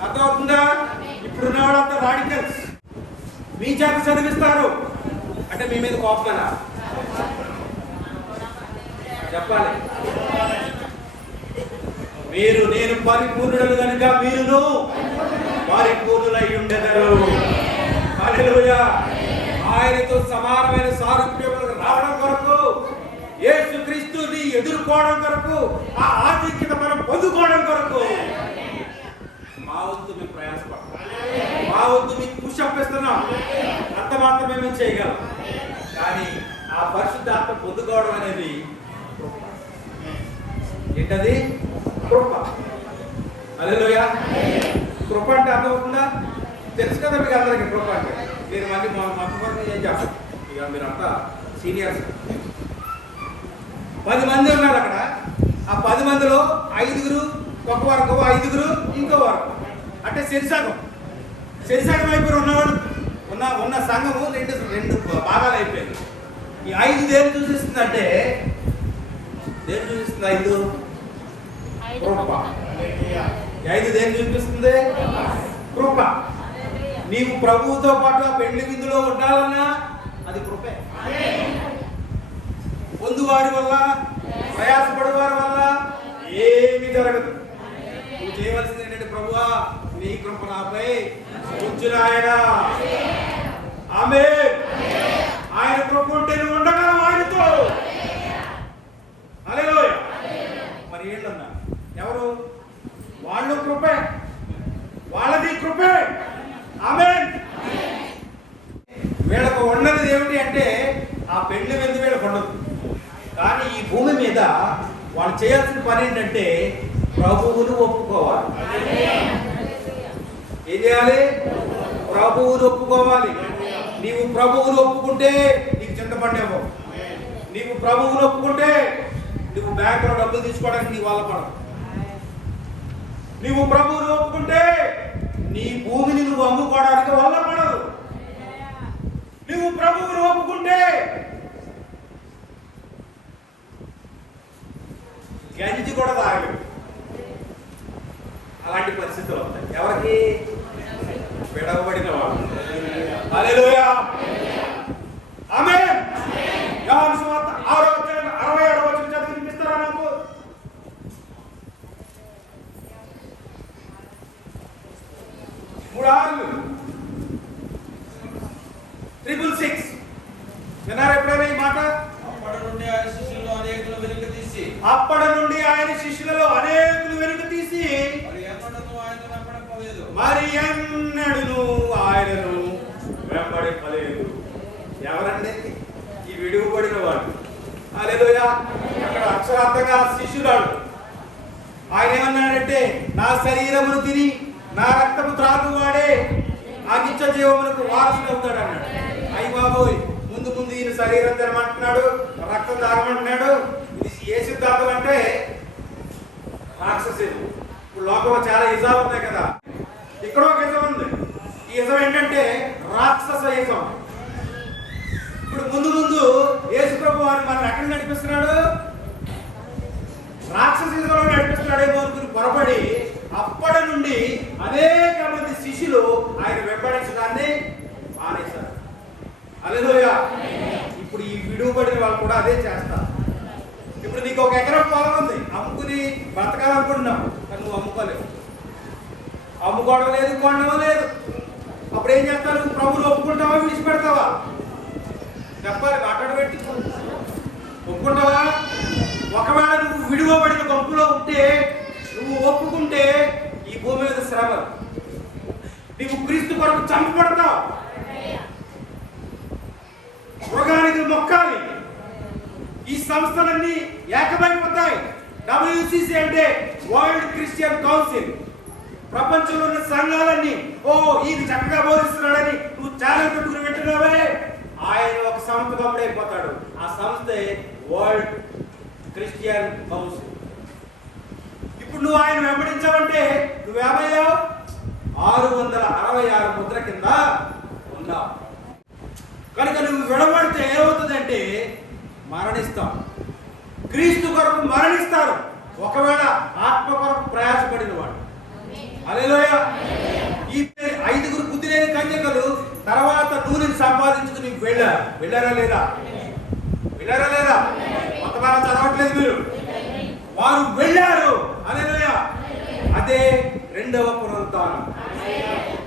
అర్థమవుతుందా? ఇప్పుడున్న వాళ్ళంతా రాడికల్స్. మీ చేత చదివిస్తారు అంటే మీ మీద కోపమేనా? చెప్పాలి. మీరు నేను పరిపూర్ణుడు కనుక మీరును పరిపూర్ణులై ఉండెదరు. హల్లెలూయా. ఆయనతో సమానమైన సారూప్యములకు రావడం కొరకు, యేసుక్రీస్తుని ఎదుర్కోవడం కొరకు, ఆ ఆధిక్యత మనం పొందుకోవడం కొరకు మా వంతు మేము ప్రయాసపడతాం, మా వంతు మీకు పుషప్పిస్తున్నాం. అంత మాత్రమే మేము చేయగలం. కానీ ఆ పరిశుద్ధాత్మ పొందుకోవడం అనేది ఏంటది? కృప. హల్లెలూయా. కృప అంటే అర్థమవుతుందా? తెలుసు కదా మీకు అందరికీ కృప అంటే. మీరు మళ్ళీ మొత్తం ఏం చేస్తారు? ఇక మీరంతా సీనియర్స్. 10 మంది ఉన్నారు అక్కడ. ఆ 10 మందిలో 5గురు ఒక వర్గం, 5గురు ఇంకో వర్గం. అంటే శరిసగం అయిపోయి ఉన్నవాడు ఉన్న సంఘము రెండు భాగాలు అయిపోయింది. ఈ 5 దేని చూసిస్తుంది అంటే, దేని చూపిస్తుంది? 5 కృప. 5 దేని చూపిస్తుంది? కృప. నీవు ప్రభువుతో పాటు ఆ పెళ్లి విందులో ఉండాలన్నా అది కృపే. పొందువారి వల్ల, ప్రయాసపడు వారి వల్ల ఏమీ జరగదు. నువ్వు చేయవలసింది ఏంటంటే, ప్రభువా నీ కృప నాపై ఉంచు నాయనా. ఆమేన్. ఆయన కృప ఉంటే నువ్వు ఉండగలవు ఆయనతో. హల్లెలూయా. మరి ఏంటన్నా ఎవరు? వాళ్ళు కృపే, వాళ్ళది కృపే. ఆమేన్. వీళ్ళకు ఉన్నది ఏమిటి అంటే, ఆ పెళ్లి విందు వీళ్ళకు ఉండదు. కానీ ఈ భూమి మీద వాళ్ళు చేయాల్సిన పని ఏంటంటే, ప్రభువును ఒప్పుకోవాలి. ఏం చేయాలి? ప్రభువును ఒప్పుకోవాలి. నీవు ప్రభువును ఒప్పుకుంటే నీకు చింతపండు ఇవ్వవు. నీవు ప్రభువును ఒప్పుకుంటే నువ్వు బ్యాంకులో డబ్బులు తీసుకోవడానికి నీ వల్ల పడదు. నీవు ప్రభువును ఒప్పుకుంటే నీ భూమిని నువ్వు అమ్ముకోవడానికి వల్ల పడదు. నువ్వు ప్రభువును ఒప్పుకుంటే గంజి కూడా తాగలేవు. అలాంటి పరిస్థితులు వస్తాయి. ఎవరికి? విడవబడిన వాళ్ళు. హల్లెలూయా. ఆమేన్. యోహాను సువార్త 66వ వచనం చదివి వినిపిస్తారా నాకు? విన్నారా ఎప్పుడైనా ఈ మాట? అప్పటి నుండి ఆయన శిష్యులలో అనేకులు వెనుక తీసి మరి ఎన్నడూ ఆయనను వెంబడింపలేదు. ఎవరండి? ఈ విడువబడిన వాడు. హల్లెలూయా. అక్కడ అక్షరార్థంగా శిష్యురాడు. ఆయన ఏమన్నాడంటే, నా శరీరమును తిని నా రక్తము త్రాగువాడే ఆ నిత్య జీవమునకు వారసుడు అవుతాడు అన్నాడు. అయ్య బాబోయ్, ముందు ఈయన శరీరం తినమంటున్నాడు, రక్తం తాగమంటున్నాడు. ఇది ఏ సిద్ధాంతం అంటే రాక్షసుడు. ఇప్పుడు లోకంలో చాలా ఇజాలు ఉన్నాయి కదా. ఇక్కడ ఒక ఇజం ఉంది. ఈ ఇజం ఏంటంటే రాక్షస ఇజం. ఇప్పుడు ముందు యేసు ప్రభు వారిని మనం ఎక్కడ నడిపిస్తున్నాడు? రాక్షస ఇజంలో నడిపిస్తున్నాడేమో అనుకుని పొరపడి అప్పటి నుండి అనేక మంది శిష్యులు ఆయన వెంబడించడాన్ని మానేశారు. హల్లెలూయా. ఇప్పుడు ఈ విడువబడిన వాళ్ళు కూడా అదే చేస్తారు. ఇప్పుడు నీకు 1 ఎకరం పొలం ఉంది, అమ్ముకుని బ్రతకాలనుకుంటున్నావు, కానీ నువ్వు అమ్ముకోలేవు. అమ్ముకోవడం లేదు, కొనడం లేదు. అప్పుడు ఏం చేస్తారు? ప్రభువును ఒప్పుకుంటావా, విడిచిపెడతావా? చెప్పాలి. మాట్లాడబెట్టి ఒప్పుకుంటావా? ఒకవేళ నువ్వు విడువబడిన గుంపులో ఉంటే, నువ్వు ఒప్పుకుంటే ఈ భూమి మీద శ్రమ, నీవు క్రీస్తు కొరకు చంపబడతావు. మృగానికి మొక్కాలి. ఈ సంస్థలన్నీ ఏకమైపోతాయి. WCC అంటే వరల్డ్ క్రిస్టియన్ కౌన్సిల్. ప్రపంచంలో ఉన్న సంఘాలన్నీ ఈయన చక్కగా బోధిస్తున్నాడని నువ్వు ఛానల్ పెట్టుకుని వింటున్నావే, ఆయన ఒక సంస్థ అయిపోతాడు. ఆ సంస్థే వరల్డ్ క్రిస్టియన్ కౌన్సిల్. ఇప్పుడు నువ్వు ఆయన వెంబడించావంటే నువ్వేమయ్యావు? 666 ముద్ర కింద ఉన్నావు. కనుక నువ్వు విడబడితే ఏమవుతుందంటే మరణిస్తావు. క్రీస్తు కొరకు మరణిస్తారు ఒకవేళ ఆత్మ కొరకు ప్రయాసపడిన వాడు. హల్లెలూయా. ఈ 5 బుద్ధి లేని కన్యకలు తర్వాత నూనెని సంపాదించుకుని వెళ్ళారా లేదా? కొంతమంది చదవట్లేదు మీరు. వారు వెళ్ళారు. హల్లెలూయా. అదే రెండవ పునరుద్ధానం.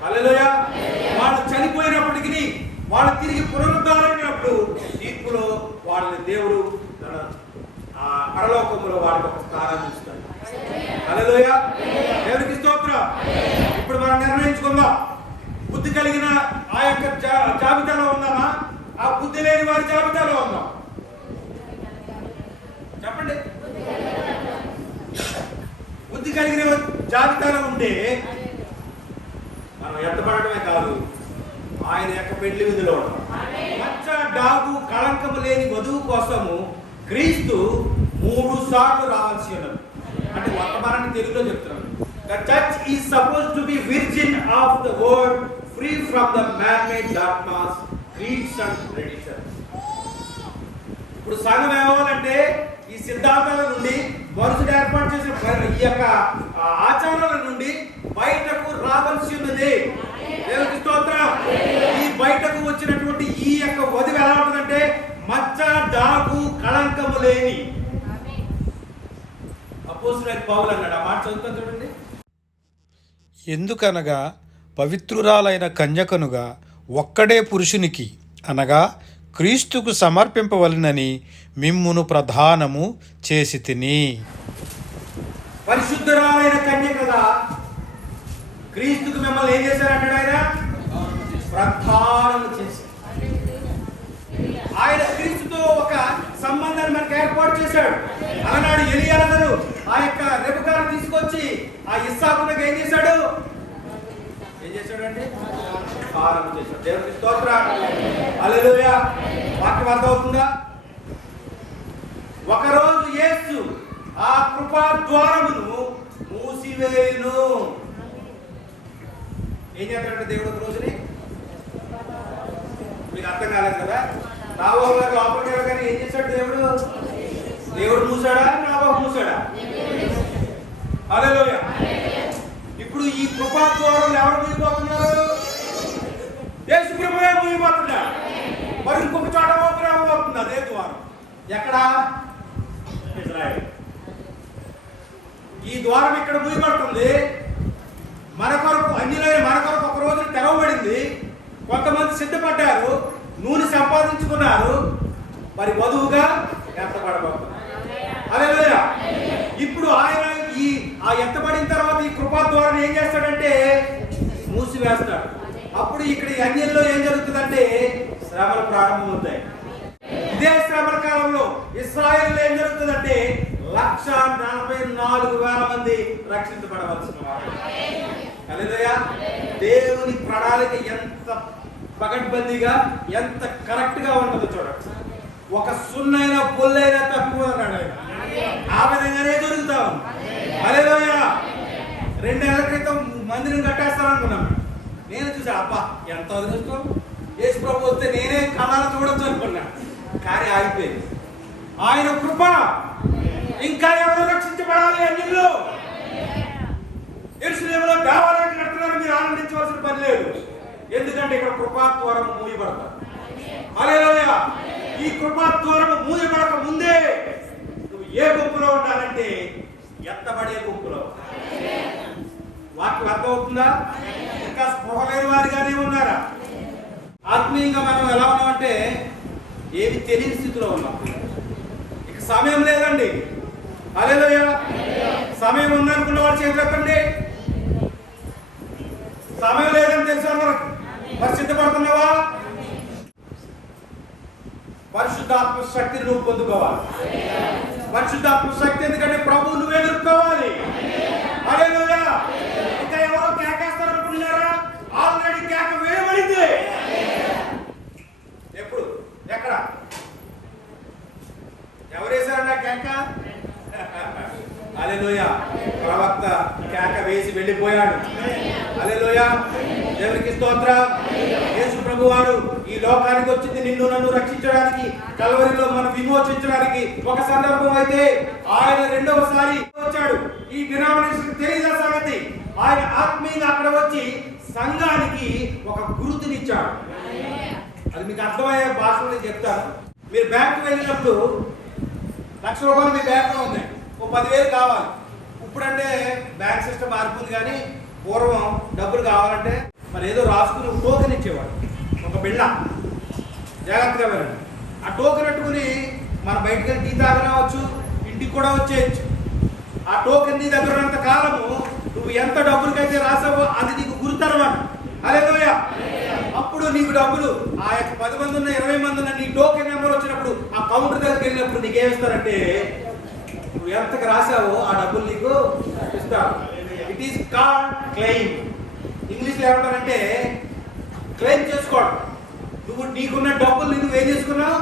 హల్లెలూయా. వాళ్ళు చనిపోయినప్పటికీ వాళ్ళు తిరిగి పునరుద్ధానమైనప్పుడు తీర్పులో వాళ్ళని దేవుడు తన పరలోకంలో వాళ్ళకి ఒక స్థానాన్ని ఇస్తాడు. హల్లెలూయా. దేవునికి స్తోత్రం. ఇప్పుడు మనం నిర్ణయించుకుందాం, బుద్ధి కలిగిన ఆ యొక్క జాబితాలో ఉన్నామా, ఆ బుద్ధి లేని వారి జాబితాలో ఉందాం? చెప్పండి. బుద్ధి కలిగిన జాబితాలో ఉంటే మనం ఎత్తపడటమే కాదు, ఆయన యొక్క పెళ్లి విధిలో ఉంటాం. మచ్చ డాగు కళంకము లేని వధువు కోసము క్రీస్తు 3 సార్లు రావాల్సి ఉన్నది. అంటే వర్తమానాన్ని తెలుగులో చెప్తున్నాను. The church is supposed to be virgin of the word, free from the man-made dogmas, creeds and traditions. ఇప్పుడు సంఘం ఏమవ్వాలంటే ఈ సిద్ధాంతాల నుండి, మనుషుడు ఏర్పాటు చేసిన ఈ యొక్క ఆచారాల నుండి బయటకు రావాల్సి ఉన్నది. దేవునికి స్తోత్రం. ఈ బయటకు వచ్చినటువంటి ఈ యొక్క వధువు ఎలా ఉంటుందంటే మచ్చ డాగు కళంకము లేని. అపోస్తలుడైన పౌలు అన్నాడు, ఆ మాట చదువుతా చూడండి. ఎందుకనగా పవిత్రురాలైన కన్యకనుగా ఒక్కడే పురుషునికి అనగా క్రీస్తుకు సమర్పింపవలనని మిమ్మును ప్రధానము చేసి తిని. పరిశుద్ధురాలైన కన్యకగా క్రీస్తుకు మిమ్మల్ని ఏం చేశారంటాడు? ఆయన ప్రధానము చేశారు. ఆయన క్రీస్తుతో ఒక సంబంధాన్ని మనకు ఏర్పాటు చేశాడు. అలనాడు ఎలియాజరు ఆ యొక్క రెబెకాను తీసుకొచ్చి ఆ ఇస్సాకులకు ఏం చేశాడు అంటే కారణం చేశాడు. దేవునికి స్తోత్రం. హల్లెలూయా. వాక్యం అర్థమవుతుందా? ఒకరోజు యేసు ఆ కృపా ద్వారమును మూసివేయును. ఏం చేస్తాడంటే దేవుడు ఒక రోజుని, మీకు అర్థం కాలేదు కదా, నాబోహు గారు లోపలికి వెళ్ళగానే ఏం చేశాడు దేవుడు మూసాడా, నాబోహు మూసాడా? హల్లెలూయా. ఇప్పుడు ఈ కృపా ద్వారం ఎవరు మూగిపోతున్నారు? యేసు ప్రభువే మూగిపోతున్నా. మరి ఇంకొక చోట ఓపెన్ అవ్వబోతుంది అదే ద్వారం. ఎక్కడ? ఇజ్రాయెల్. ఈ ద్వారం ఇక్కడ మూయబడుతుంది. మన కొరకు అన్యులైన మన కొరకు ఒక రోజు తెరవబడింది. కొంతమంది సిద్ధపడ్డారు, నూనె సంపాదించుకున్నారు, మరి వధువుగా ఎత్తబడబోతున్నారు. హల్లెలూయా. ఇప్పుడు ఆయన ఆ ఎత్తబడిన తర్వాత ఈ కృపా ద్వారా ఏం చేస్తాడంటే మూసివేస్తాడు. అప్పుడు ఇక్కడ ఈ అన్యుల్లో ఏం జరుగుతుందంటే శ్రమలు ప్రారంభమవుతాయి. ఇదే శ్రమల కాలంలో ఇశ్రాయేలులో ఏం జరుగుతుందంటే 144,000 మంది రక్షించబడవలసిన వారు. హల్లెలూయా. దేవుని ప్రణాళిక ఎంత పగడ్బందీగా, ఎంత కరెక్ట్ గా ఉంటుందో చూడండి. ఒక సున్నైనా పొల్లైనా తప్పిపోతున్నాడు ఆయన. ఆ విధంగానే జరుగుతా ఉంది. హల్లెలూయా. 2 నెలల క్రితం మందిరం కట్టేస్తాననుకున్నాం. నేను చూసా, అబ్బా ఎంత అదృష్టం, యేసు ప్రభు వస్తే నేనే కళ్ళారా చూడొచ్చు అనుకున్నా. కానీ ఆగిపోయింది. ఆయన కృప. ఇంకా ఎవరు రక్షించబడాలి? అన్యులు యెరూషలేములో దేవాలయం కడుతున్నారు, మీరు ఆనందించవలసిన పని లేదు. ఎందుకంటే ఇక్కడ కృపాద్వారం మూయబడతారు. హల్లెలూయా. ఈ కృపాద్వారం మూయబడక ముందే నువ్వు ఏ గుంపులో ఉండాలంటే ఎత్తబడే గుంపులో. వాక్యం అర్థమవుతుందా? ఇంకా స్పృహ లేని వారిగానే ఉన్నారా? ఆత్మీయంగా మనం ఎలా ఉన్నామంటే ఏమి తెలియని స్థితిలో ఉన్నాం. ఇక సమయం లేదండి. హల్లెలూయా. సమయం ఉందనుకున్న వాళ్ళు చేతులు ఎత్తండి. సమయం లేదని తెలుసా మనకు? మరి సిద్ధపడుతున్నావా? పరిశుద్ధాత్మ శక్తిని నువ్వు పొందుకోవాలి. పరిశుద్ధాత్మ శక్తి ఎందుకంటే ప్రభు నువ్వు ఎదుర్కోవాలి. హల్లెలూయా. ఇంకా ఎవరో కేకేస్తారు అనుకుంటున్నారా? ఆల్రెడీ కేక వేయబడింది. ఎప్పుడు? ఎక్కడ? ఎవరేసారన్నా కేక? హల్లెలూయా. ప్రవక్త కేక వేసి వెళ్ళిపోయి వెళ్ళిపోయాడు. హల్లెలూయా, దేవునికి స్తోత్రం. యేసు ప్రభువారు ఈ లోకానికి వచ్చింది నిన్ను నన్ను రక్షించడానికి, కల్వరిలో మనం విమోచించడానికి. ఒక సందర్భం అయితే ఆయన రెండవసారి వచ్చాడు. ఈ డినామినేషన్ తెలియదా సంగతి? ఆయన ఆత్మీయంగా అక్కడ వచ్చి సంఘానికి ఒక గుర్తునిచ్చాడు. అది మీకు అర్థమయ్యే భాషలో చెప్తాను. మీరు బ్యాంకు వెళ్ళినప్పుడు ₹1,00,000 మీ బ్యాంకులో ఉన్నాయి, ఓ 10,000 కావాలి. ఇప్పుడంటే బ్యాంక్ సిస్టమ్ మారిపోయింది, కానీ పూర్వం డబ్బులు కావాలంటే మరి ఏదో రాసుకుని ఒక టోకెన్ ఇచ్చేవాడు, ఒక బిళ్ళ. జాగ్రత్తగా వెళ్ళండి. ఆ టోకెన్ పెట్టుకుని మనం బయటకు వెళ్ళి టీ తాగరావచ్చు, ఇంటికి కూడా వచ్చేయచ్చు. ఆ టోకెన్ నీ దగ్గర ఉన్నంత కాలము నువ్వు ఎంత డబ్బులకైతే రాసావో అది నీకు గుర్తనమాట. హల్లెలూయా. అప్పుడు నీకు డబ్బులు ఆ 10 మంది ఉన్న 20 మంది ఉన్న నీ టోకెన్ నెంబర్ వచ్చినప్పుడు ఆ కౌంటర్ దగ్గరికి వెళ్ళినప్పుడు నీకేమిస్తారంటే నువ్వు ఎంతకు రాసావో ఆ డబ్బులు నీకు ఇస్తారు. It is called claim. ఇంగ్లీష్లో ఏమంటారంటే క్లెయిమ్ చేసుకోవడం. నువ్వు నీకున్న డబ్బులు నువ్వు ఏం చేసుకున్నావు?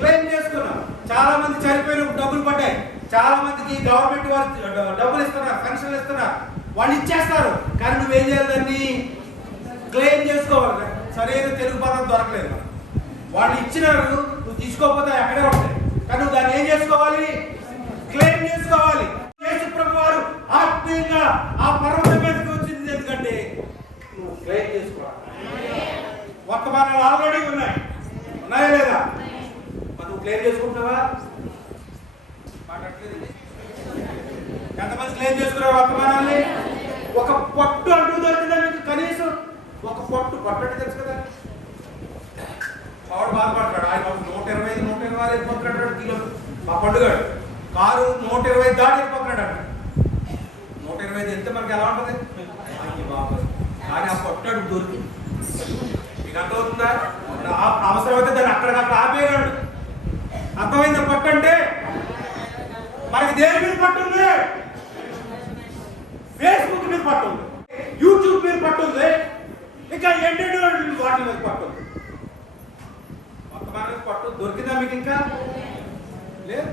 క్లెయిమ్ చేసుకున్నావు. చాలా మంది చనిపోయిన డబ్బులు పడ్డాయి. చాలా మందికి గవర్నమెంట్ వారు డబ్బులు ఇస్తున్నారు, పెన్షన్లు ఇస్తున్నారు, వాళ్ళు ఇచ్చేస్తారు. కానీ నువ్వేం చేయాలి? దాన్ని క్లెయిమ్ చేసుకోవాలి. సరైన తెలుగు పదం దొరకలేదు. వాళ్ళు ఇచ్చినారు, నువ్వు తీసుకోకపోతే అక్కడే ఉంటాయి. కానీ నువ్వు దాన్ని ఏం చేసుకోవాలి? క్లెయిమ్ చేసుకోవాలి. యేసు ప్రభు వారు ఆత్మీయంగా ఆ పర్వతం మీదకి వచ్చింది ఎందుకంటే నువ్వు క్లెయిమ్ చేసుకోవాలి. వర్తమానాలు ఆల్రెడీ ఉన్నాయా లేదా? మరి నువ్వు క్లెయిమ్ చేసుకుంటావా? ఎంతమంది క్లెయిమ్ చేసుకున్నారు వర్తమానాన్ని? ఒక పొట్టు అంటూ దొరికిందా మీకు? కనీసం ఒక పొట్టు అంటే తెలుసు కదా. వాడు బాధపడతాడు. ఆయన 120 120 వెళ్ళిపోతున్నాడు కిలో. మా పండుగాడు కారు 120 దాటి వెళ్ళిపోతున్నాడు అంట. 120 వెళ్తే మనకి ఎలా ఉంటుంది? బాబు, కానీ ఆ పొట్టాడు దొరికింది. మీకు అర్థమవుతుందా? అవసరమైతే దాన్ని అక్కడికక్కడ ఆపేయగలడు. అర్థమైందా? పట్టు అంటే మనకి దేని మీద పట్టు ఉంది? ఫేస్బుక్ మీద పట్టు ఉంది, యూట్యూబ్ మీద పట్టు ఉంది, ఇంకా ఎంటర్టైన్మెంట్ వాటి మీద పట్టు ఉంది. మొత్తం పట్టు దొరికిందా మీకు? ఇంకా లేదు.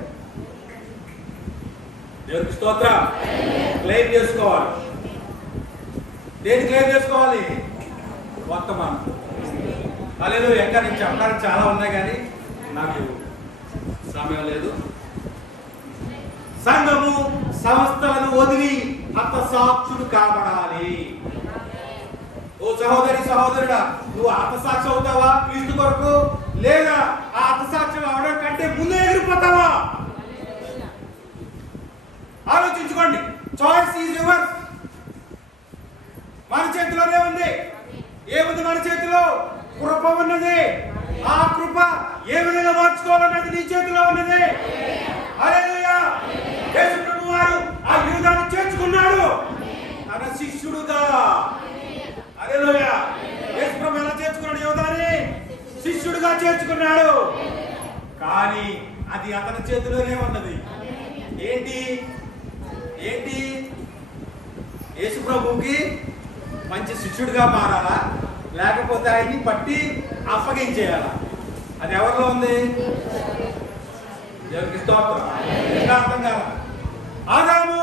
దేవునికి స్తోత్రం. క్లెయిమ్ చేసుకోవాలి. దేని క్లెయిమ్ చేసుకోవాలి? వర్తమానం. హల్లెలూయా. ఇంకా నేను చెప్పడానికి చాలా ఉన్నాయి కానీ నాకు సమయం లేదు. సంఘము సంస్థలను వదిలి హతసాక్షుడు కాబడాలి. ఓ సహోదరి సహోదరుడా, నువ్వు హతసాక్షి అవుతావా క్రీస్తు కొరకు? లేదా ఆ హతసాక్షి అవడం కంటే ముందే ఎగిరిపోతావా? ఆలోచించుకోండి. Choice is yours. మన చేతిలోనే ఉంది. ఏముంది మన చేతిలో? కృప ఉన్నది. ఆ కృప ఏ విధంగా మార్చుకోవాలన్నది నీ చేతిలో ఉన్నది. హల్లెలూయా. యేసు ప్రభువారు ఆ యూదాను చేర్చుకున్నాడు తన శిష్యుడుగా. హల్లెలూయా. యేసు ప్రభు ఎలా చేర్చుకున్నాడు? యూదాని శిష్యుడుగా చేర్చుకున్నాడు. కానీ అది అతని చేతిలోనే ఉన్నది. ఏంటి? యేసు ప్రభువుకి మంచి శిష్యుడిగా మారాలా, లేకపోతే ఆయన్ని పట్టి అప్పగించేయాలా? అది ఎవరిలో ఉంది? దేవునికి స్తోత్రం. ఇంకా అర్థం కాదా? ఆదాము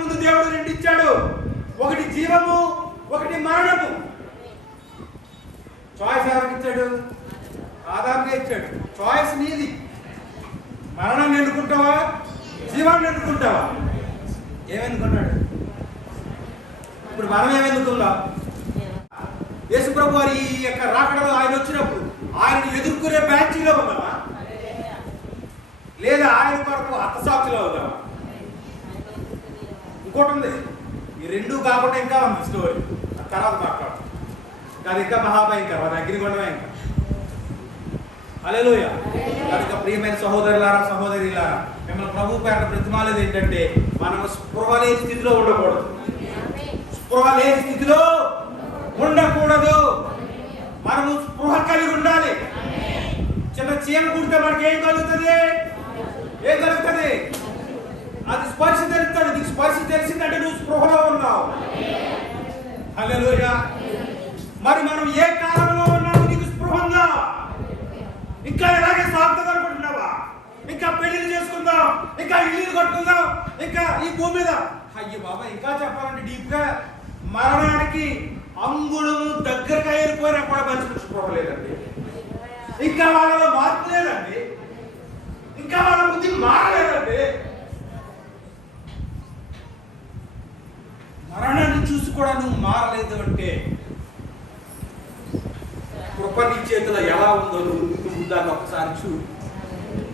ముందు దేవుడు 2 ఇచ్చాడు. ఒకటి జీవము, ఒకటి మరణము. చాయిస్ ఎవరికి ఇచ్చాడు? ఆదాముకే ఇచ్చాడు. చాయిస్ నీది. మరణాన్ని ఎన్నుకుంటావా, జీవాన్ని ఎన్నుకుంటావా? ఏమెన్నుకున్నాడు? ఇప్పుడు మనం ఏమెన్నుకున్నాం? యేసు ప్రభు వారి ఈ యొక్క రాకడలో ఆయన వచ్చినప్పుడు ఆయన ఎదుర్కొనే బ్యాచ్లో ఉన్నావా, లేదా ఆయన కొరకు హతసాక్షిలో అవుతావా? ఇంకోటి ఉంది, ఈ రెండు కాకుండా ఇంకా ఉంది స్టోరీ, తర్వాత మాట్లాడు. అది ఇంకా మహాభయంకరం, అది అగ్నిగుండమే ఇంకా. హల్లెలూయా. కనుక ప్రియమైన సహోదరులారా సహోదరులారా, మిమ్మల్ని ప్రభు పేట ప్రతిమాలేదు ఏంటంటే మనము స్పృహ లేని స్థితిలో ఉండకూడదు. స్పృహ లేని స్థితిలో ఉండకూడదు. మనము స్పృహ కలిగి ఉండాలి. చిన్న చీమ కుడితే మనకి ఏం కలుగుతుంది? అది స్పర్శ తెలుస్తుంది. నీకు స్పర్శ తెలిసిందంటే నువ్వు స్పృహలో ఉన్నావు. హల్లెలూయా. మరి మనం ఏ కాలంలో ఉన్నాము? నీకు స్పృహ ఉందా? ఇంకా ఎలాగే సాగుతుంది అనుకుంటున్నావా? ఇంకా పెళ్లిళ్ళు చేసుకుందాం, ఇంకా ఇల్లు కట్టుకుందాం, ఇంకా ఈ భూమి మీద అయ్యి బాబా ఇంకా చెప్పాలంటే డీప్గా మరణానికి అంగుళము దగ్గరగా వెళ్ళిపోయినా కూడా మనిషి పుచ్చిపోవలేదండి. ఇంకా వాళ్ళలో మార్పు లేదండి. ఇంకా వాళ్ళ బుద్ధి మారలేదండి. మరణాన్ని చూసి కూడా నువ్వు మారలేదు అంటే కృప నీ చేతిలో ఎలా ఉందో నువ్వు దాన్ని ఒకసారి చూడు.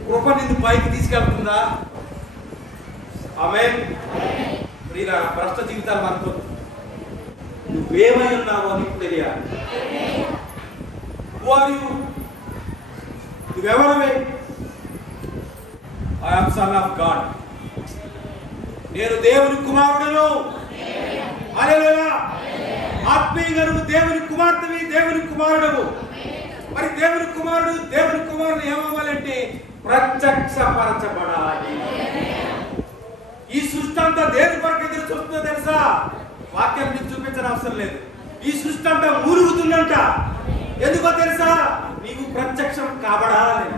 కృప నిన్ను పైకి తీసుకెళ్తుందా? ఆమేన్. ప్రియుల భ్రష్ట జీవితాలు మనకు నువ్వేమై ఉన్నావో నీకు తెలియాలి. నువ్వెవరవే? I am son of God. నేను దేవుని కుమారుడను. హల్లెలూయా. ఆత్మీయంగా నువ్వు దేవుని కుమార్తెవి, దేవుని కుమారుడవు. మరి దేవుని కుమారుడు ఏమవ్వాలంటే ప్రత్యక్షపరచబడాలి. ఈ సృష్టి అంతా దేని కొరకు ఎదురు చూస్తుందో తెలుసా? వాక్యం నీకు చూపించిన అవసరం లేదు. ఈ సృష్టి అంతా మూలుగుతుందంట. ఎందుకో తెలుసా? నీవు ప్రత్యక్షం కాబడాలి,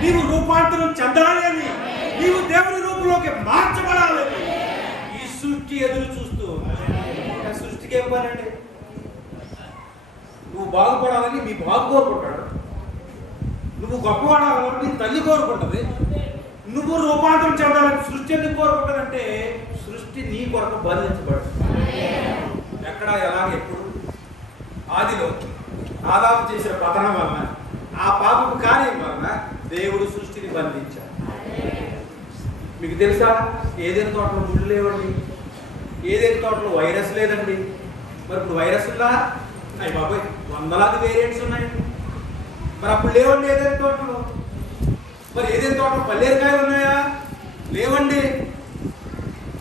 నీవు రూపాంతరం చెందాలి అని, నీవు దేవుని రూపంలోకి మార్చబడాలి. ఈ సృష్టి ఎదురు చూస్తూ సృష్టికి ఏం పనండి? నువ్వు బాగుపడాలని మీ బాగు కోరుకుంటాడు, నువ్వు గొప్పవాడాలని నీ తల్లి కోరుకుంటుంది, నువ్వు రూపాంతరం చెందాలని సృష్టి ఎందుకు కోరుకుంటుందంటే సృష్టి నీ కొరకు బంధించబడు. ఎక్కడ ఎలాగ ఎప్పుడు? ఆదిలో ఆదాము చేసిన పతనం వలన, ఆ పాపపు కార్యం వలన దేవుడు సృష్టిని బంధించాడు. మీకు తెలుసా? ఏదైనా తోటలో ముళ్ళు లేవండి, ఏదైనా తోటలో వైరస్ లేదండి. మరి ఇప్పుడు వైరస్లా అయ్యి బాబాయ్ వందలాది వేరియంట్స్ ఉన్నాయి. మరి అప్పుడు లేవండి ఏదైనా తోటలో. మరి ఏదైనా తోటలో పల్లేరుకాయలు ఉన్నాయా? లేవండి.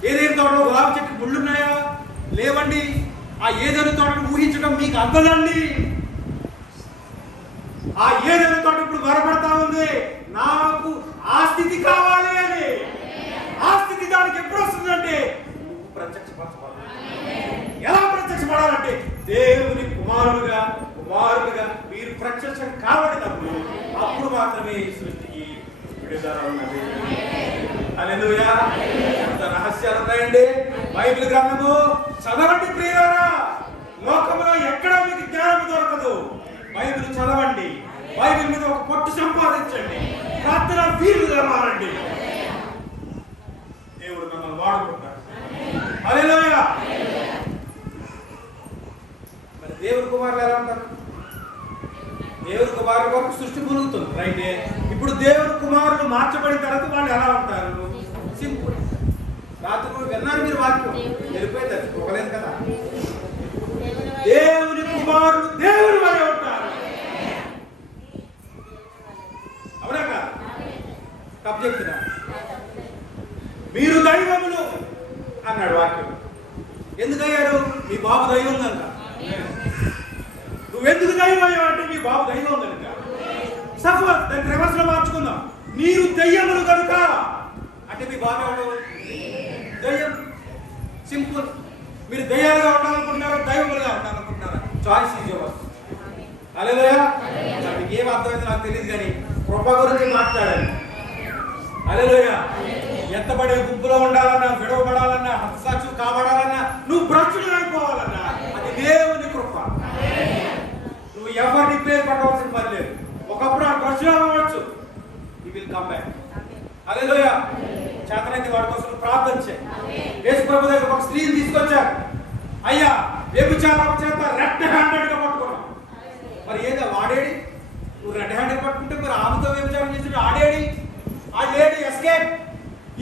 ఏదైనా తోటలో గులాబీ చెట్టు ముళ్ళు ఉన్నాయా? లేవండి. ఆ ఏదైనా తోటను ఊహించడం మీకు అందదండి. ఆ ఏదైనా తోట ఇప్పుడు బలపడతా ఉంది, నాకు ఆ స్థితి కావాలి అని. ఆ స్థితి దానికి ఎప్పుడు వస్తుందంటే నువ్వు ప్రత్యక్షపరచబడాలి. ఎలా ప్రత్యక్షపడాలంటే దేవుని కుమారుడుగా మీరు ప్రత్యక్షం కాబడినప్పుడు అప్పుడు మాత్రమే ఈ సృష్టికి విడుదల ఉన్నది. హల్లెలూయా. ఎంత రహస్యాలు ఉన్నాయండి బైబిల్ గ్రంథము. చదవండి ప్రియులారా. లోకంలో ఎక్కడా మీకు జ్ఞానం దొరకదు. బైబిల్ చదవండి, బైబిల్ మీద ఒక పట్టు సంపాదించండి, ప్రార్థన వీరులుగా మారండి. దేవుడు మిమ్మల్ని వాడుకుంటాడు. హల్లెలూయా. మరి దేవుని కుమారులు ఎలా ఉంటారు? దేవుని కుమారుల వరకు సృష్టి మునుగుతుంది, రైటే. ఇప్పుడు దేవుని కుమారులు మార్చబడిన తర్వాత వాళ్ళు ఎలా ఉంటారు? సింపుల్. రాత్రి కూడా విన్నారు మీరు వాక్యం, వెళ్ళిపోయి తట్టుకోలేదు కదా. దేవుని కుమారులు దేవుని వలె ఉంటారు. అవునా కాదు? తప్పు చెప్తున్నా. మీరు దైవములు అన్నాడు వాక్యం. ఎందుకయ్యారు? మీ బాబు దైవం కనుక. నువ్వెందుకు దైవం అయ్యావు అంటే మీ బాబు దైవం కనుక. సఫర్ దాన్ని రివర్స్ లో మార్చుకుందాం. మీరు దయ్యములు కనుక అంటే మీ బాబు ఎవడు? దయ్యం. సింపుల్. మీరు దయ్యాలుగా ఉండాలనుకుంటున్నారా, దైవములుగా ఉండాలనుకుంటున్నారా? Choice is yours. హల్లెలూయా. మీకు ఏం అర్థమైందో నాకు తెలియదు కానీ కృప గురించి మాట్లాడాలి. హల్లెలూయా. ఎత్తబడే గుంపులో ఉండాలన్నా, విడవబడాలన్నా, హతసాక్షి కాబడాలన్నా, నువ్వు భ్రష్టుడు అయిపోవాలన్నా అది దేవుని కృప. నువ్వు ఎవరిని పేరు పట్టవలసిన పని లేదు. ఒకప్పుడు ఆ భ్రష్టుడు అవ్వచ్చు. You will come back. Hallelujah. చేతనైతే వాడి కోసం ప్రార్థన చేయి. యేసు ప్రభు దగ్గర ఒక స్త్రీని తీసుకొచ్చారు. అయ్యా వ్యభిచారం చేత రెడ్ హ్యాండెడ్ గా పట్టుకున్నాం. మరి ఏదో వాడేడి? నువ్వు రెడ్ హ్యాండెడ్ పట్టుకుంటే మరి ఆమెతో వ్యభిచారం చేసి ఆడేడి? ఆ లేడీ ఎస్కేప్.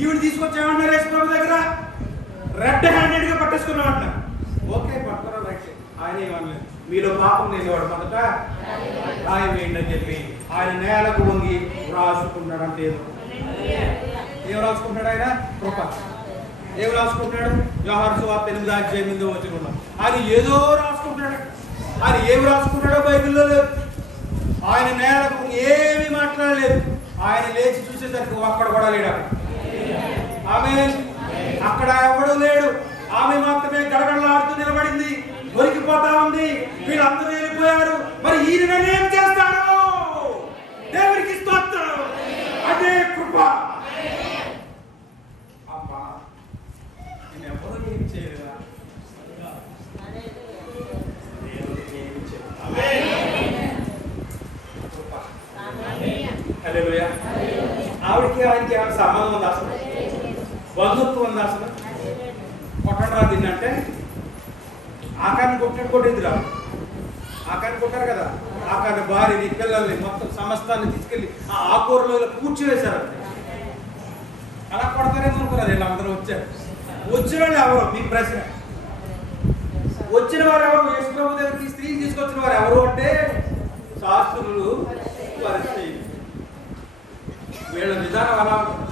ఈవిడ తీసుకొచ్చామన్నారు యేసు ప్రభు దగ్గర, రెడ్ హ్యాండెడ్ గా పట్టేసుకున్నాం అంటారు. ఓకే పట్టుకున్నా, రైట్. ఆయన ఏమనలేదు. మీలో పాపం లేనివాడు మొదట రాయం వేయండి అని చెప్పి ఆయన నేలకు వంగి రాసుకుంటాడు. అంటే ఏం రాసుకుంటాడు ఆయన? కృప. ఏం రాసుకుంటాడు? యోహాను సువార్త 8:8 ఆయన ఏదో రాసుకుంటాడు. ఆయన ఏం రాసుకుంటాడో బైబిల్లో లేదు. ఆయన నేలకు ఏమీ మాట్లాడలేదు. ఆయన లేచి చూసేసరికి ఒక్కడ కూడా లేడు అక్కడ. ఆమె అక్కడ ఎవడూ లేడు. ఆమె మాత్రమే గడగడలాడుతూ నిలబడింది, దొరికిపోతా ఉంది. వీళ్ళందరూ వెళ్ళిపోయారు. మరి ఈయన ఏం చేస్తాడు? దేవునికి స్తోత్రం. అదే కృప. అమ్మా నేను ఎవరు బంధుత్వం ఉంది అసలు. కొట్టడం రా దీన్నంటే ఆకాన్ని కొట్టేది రా. ఆకాన్ని కొట్టారు కదా, ఆకాన్ని భార్యని పిల్లల్ని మొత్తం సమస్తాన్ని తీసుకెళ్ళి ఆ ఆకూరలో కూర్చివేశారు. అలా కొడతారేమో అనుకున్నారు. వీళ్ళందరూ వచ్చారు. వచ్చిన వాళ్ళు ఎవరు? మీ ప్రశ్న. వచ్చిన వారు ఎవరు? యేసు ప్రభు దగ్గరికి స్త్రీని తీసుకొచ్చిన వారు ఎవరు అంటే శాస్త్రులు, పరిసయ్యులు. వీళ్ళ విధానం అలా ఉంటుంది.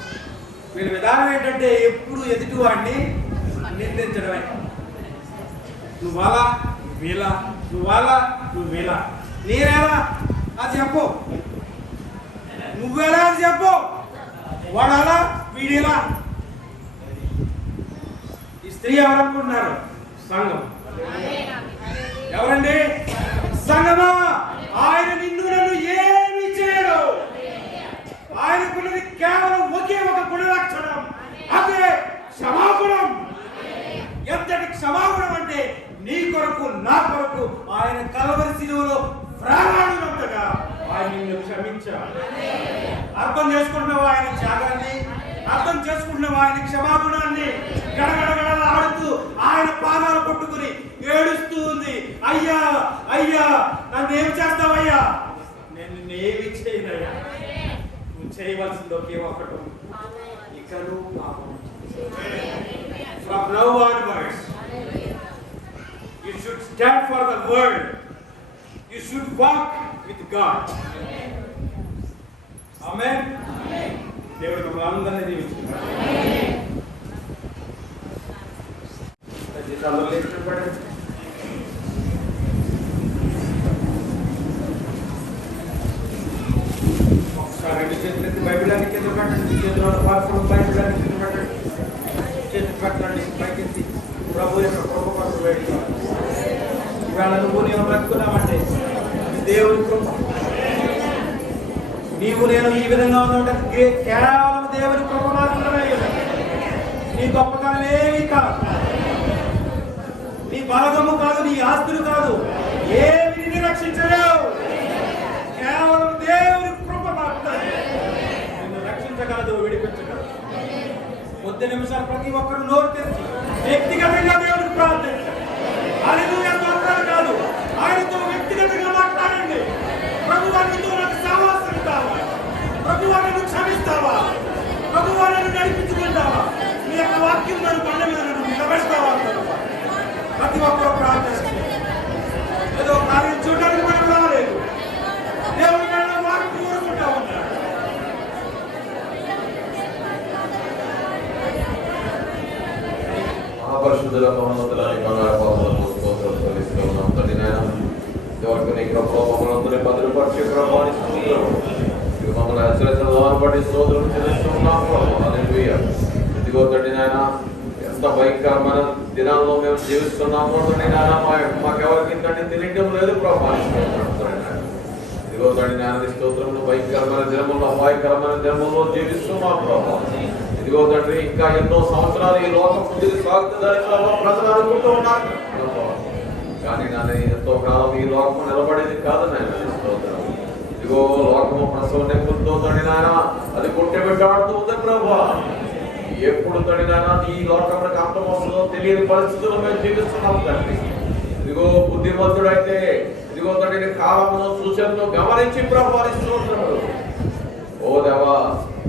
వీళ్ళ విధానం ఏంటంటే ఎప్పుడు ఎదుటి వాడిని నిందించడమే. నువ్వలా వీలా, నువ్వలా నువ్వు వీలా, నేనేలా అది చెప్పు, నువ్వెలా అది చెప్పు, వాడు అలా వీడిలా. ఈ స్త్రీ ఎవరనుకుంటున్నారు? సంఘం. ఎవరండి? సంఘమా. ఆయన నిన్ను నన్ను ఏమి చేయడు. ఆయనకున్నది కేవలం ఒకే ఒక గుణ లక్షణం, అదే క్షమాగుణం. ఎంతటి క్షమాగుణం అంటే నీ కొరకు నా కొరకు ఆయన కల్వరి శిలువలో ప్రాణాడునంతగా ఆయన నిన్ను క్షమించాడు. అర్థం చేసుకుంటున్నావు ఆయన త్యాగాన్ని? అర్థం చేసుకుంటున్నావు ఆయన క్షమాగుణాన్ని? గడగడగడలా ఆడుతూ ఆయన పాదాలు కొట్టుకుని ఏడుస్తూ ఉంది, అయ్యా అయ్యా నన్ను ఏమి చేస్తావయ్యా? నేను నిన్నేమి చేయనయ్యా. నువ్వు చేయవలసింది ఒకే ఒకటి, ఇక నువ్వు పాపం. From now onwards, you should stand for the word. You should walk with God. Amen. దేవుడు మిమ్మల్ని అందరినీ దీవించును. అందరూ లేచినప్పుడు ఒకసారి రెండు చేతులు ఎత్తి బైబిలానికి కింద పెట్టండి. చేతుల్లో పాత్రలు బైబిలానికి కింద పెట్టండి. చేతులు పెట్టండి పైకెత్తి. ప్రభు యొక్క కృప కోసం వేడుక. ఇవాళ నువ్వు నేను బ్రతుకున్నామంటే దేవుని కృప. నీవు నేను ఈ విధంగా ఉన్నట్టు కేవలం దేవుని కృప మాత్రమే. నీ గొప్పతనం ఏమీ కాదు, నీ బలగము కాదు, నీ ఆస్తులు కాదు, ఏమి నిన్ను రక్షించలేవు. కేవలం దేవుని కృప మాత్రమే నిన్ను రక్షించగలదు, విడిపించగలదు. కొద్ది నిమిషాలు ప్రతి ఒక్కరు నోరు తెరిచి వ్యక్తిగతంగా దేవుడికి ప్రార్థించండి. హల్లెలూయా స్తోత్రాలు కాదు, ఆయనతో వ్యక్తిగతంగా మాట్లాడండి. ప్రభువా నీతో నాకు సహవాసం కావాలి, ప్రభువా నన్ను క్షమిస్తావా, ప్రభువా నన్ను నడిపించుకుంటావా, నీ యొక్క వాక్యం నన్ను బండ మీద నన్ను నిలబెడతావా. ప్రతి ఒక్కరు ప్రార్థించండి. ఏదో కార్యం చూడడానికి మనం రాలేదు, దేవుడు నన్ను వాక్యం కోరుకుంటా ఉన్నాడు. మహాపరిశుద్ధుల మహోన్నతులని బంగారు పాపములకు స్తోత్రం చెల్లిస్తూ ఉన్నాం తండ్రి నాయన. దేవుడికి నీ కృప మమ్మల్ని భద్రపరిచే ప్రభావాన్ని స్తోత్రం. ఇక మమ్మల్ని హెచ్చరించడం బట్టి స్తోత్రం చెల్లిస్తూ ఉన్నాం ప్రభు. హల్లెలూయా. ఇదిగో తండ్రి నాయన, ఎంత భయంకరమైన దినాల్లో మేము జీవిస్తున్నాము తండ్రి నాయన. మాకెవరికి తండ్రి తెలియటం లేదు ప్రభావాన్ని స్తోత్రం తండ్రి నాయన. ఇదిగో తండ్రి నాయన స్తోత్రములు భయంకరమైన దినములు, అపాయకరమైన దినముల్లో జీవిస్తున్నాం ప్రభావ. ఇదిగో తండ్రి ఇంకా ఎన్నో సంవత్సరాలు ఈ లోకం ముందుకు సాగుతుందని ప్రజలు అనుకుంటూ ఉన్నారు, కానీ నాన్న ఎంతో కాలం ఈ లోకం నిలబడేది కాదు నాయన. స్తోత్రం. ఇదిగో లోకము ప్రసవ నెప్పులతో తండ్రి నాయన అది కొట్టబెట్టాడుతూ ఉంది ప్రభా. ఎప్పుడు తండ్రి నాయన ఈ లోకములకు అంతం వస్తుందో తెలియని పరిస్థితుల్లో మేము జీవిస్తున్నాం తండ్రి. ఇదిగో బుద్ధిమంతుడైతే ఇదిగో తండ్రి కాలమును సూచనను గమనించి ప్రభావిస్తున్నాడు. ఓ దేవా,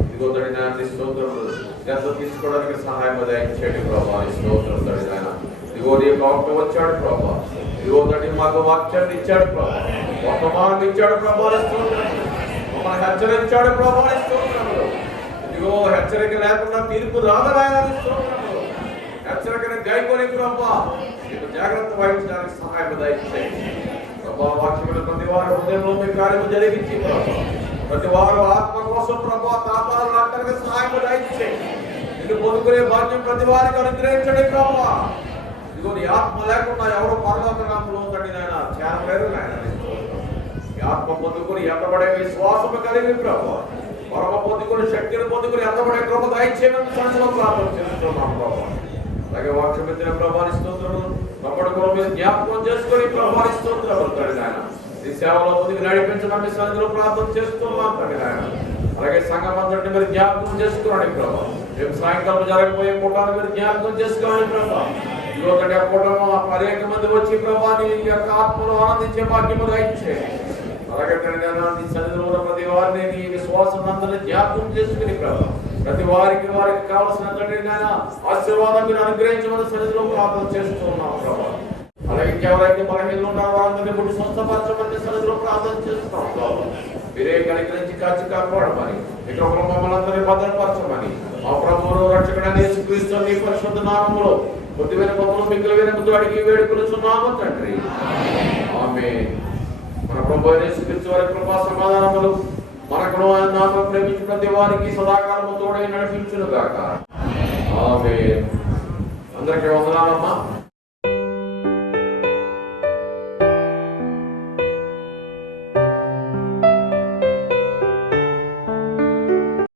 ఇదిగో తండ్రి నాయన స్తోత్రములు ఎంత తీసుకోవడానికి సహాయం దయచేయండి ప్రభా. స్తోత్రం తండ్రి నాయన. ఇదిగో నీ ప్రవక్త వచ్చాడు ప్రభా. ఇదిగో తండ్రి మాకు వాక్యాన్ని ఇచ్చాడు ప్రభా, వర్తమానం ఇచ్చాడు ప్రభా. స్తోత్రం. మమ్మల్ని హెచ్చరించాడు ప్రభా. స్తోత్రములు. ఇదిగో హెచ్చరిక లేకుండా తీర్పు రాదరాయని స్తోత్రములు. హెచ్చరికను గైకొని ప్రభా నీకు జాగ్రత్త వహించడానికి సహాయం దయచేయండి ప్రభా. వాక్యములు ప్రతి వారి హృదయంలో మీ కార్యము జరిగించి ప్రభా, ప్రతి వారు ఆత్మ కోసం ప్రభా తాపాలు రావడానికి సహాయం దయచేయండి. నిన్ను పొందుకునే భాగ్యం ప్రతి వారికి అనుగ్రహించండి ప్రభా. ఇదిగో నీ ఆత్మ లేకుండా ఎవరు పరలోక నామములో తండ్రి నాయన చేరలేరు నాయన. ఈ ఆత్మ పొందుకుని ఎత్తబడే విశ్వాసము కలిగి ప్రభా, పరమ పొందుకుని శక్తిని పొందుకుని ఎత్తబడే కృప దయచేయమని సంఘంలో ప్రార్థన చేస్తున్నాం ప్రభా. అలాగే వాక్యం ఎత్తిన ప్రభాని స్తోత్రములు తమ్ముడు కూడా మీరు జ్ఞాపకం చేసుకొని ప్రభాని స్తోత్రములు తండ్రి నాయన. ఈ సేవలో ముందుకు నడిపించమని సంఘంలో ప్రార్థన చేస్తున్నాం తండ్రి నాయన. అలాగే సంఘం అందరినీ మీరు జ్ఞాపకం చేసుకోండి ప్రభా. రేపు సాయంకాలం జరగబోయే కూటాన్ని మీరు జ్ఞాపకం చేసుకోవాలి ప్రభా. ఇదొకటి ఆ కూటము అనేక మంది వచ్చి ప్రభా నీ యొక్క ఆత్మలో ఆనందించే భాగ్యము దయచేయండి. అలాగే తండ్రి నీ సన్నిధిలో ఉన్న ప్రతి వారిని నీ విశ్వాసం అందరినీ జ్ఞాపకం చేసుకుని ప్రభా ప్రతి వారికి కావలసిన తండ్రి నాయన ఆశీర్వాదం మీరు అనుగ్రహించమని సన్నిధిలో ప్రార్థన చేస్తూ ఉన్నాం ప్రభా. అలాగే ఇంకెవరైతే బలహీనలు ఉన్నారో వారందరినీ పుట్టి స్వస్థపరచమని సన్నిధిలో ప్రార్థన చేస్తున్నాం ప్రభా. మీరే కనికరించి కాచి కాపాడమని ఇక్కడ మమ్మల్ని అందరినీ భద్రపరచమని మా ప్రభువును రక్షకుడైన యేసుక్రీస్తు నీ పరిశుద్ధ నామములో కొద్దివైన పనులు మిగిలిన వెనుకతో అడిగి వేడుకొనుచున్నాము తండ్రి. ఆమేన్. మన ప్రభు యేసుక్రీస్తు వారి కృపా సమాధానములు మనకు నామములో ప్రేమించిన ప్రతి వారికి సదాకాలము తోడై నడిపించును గాక. ఆమేన్. అందరికీ వందనాలమ్మా.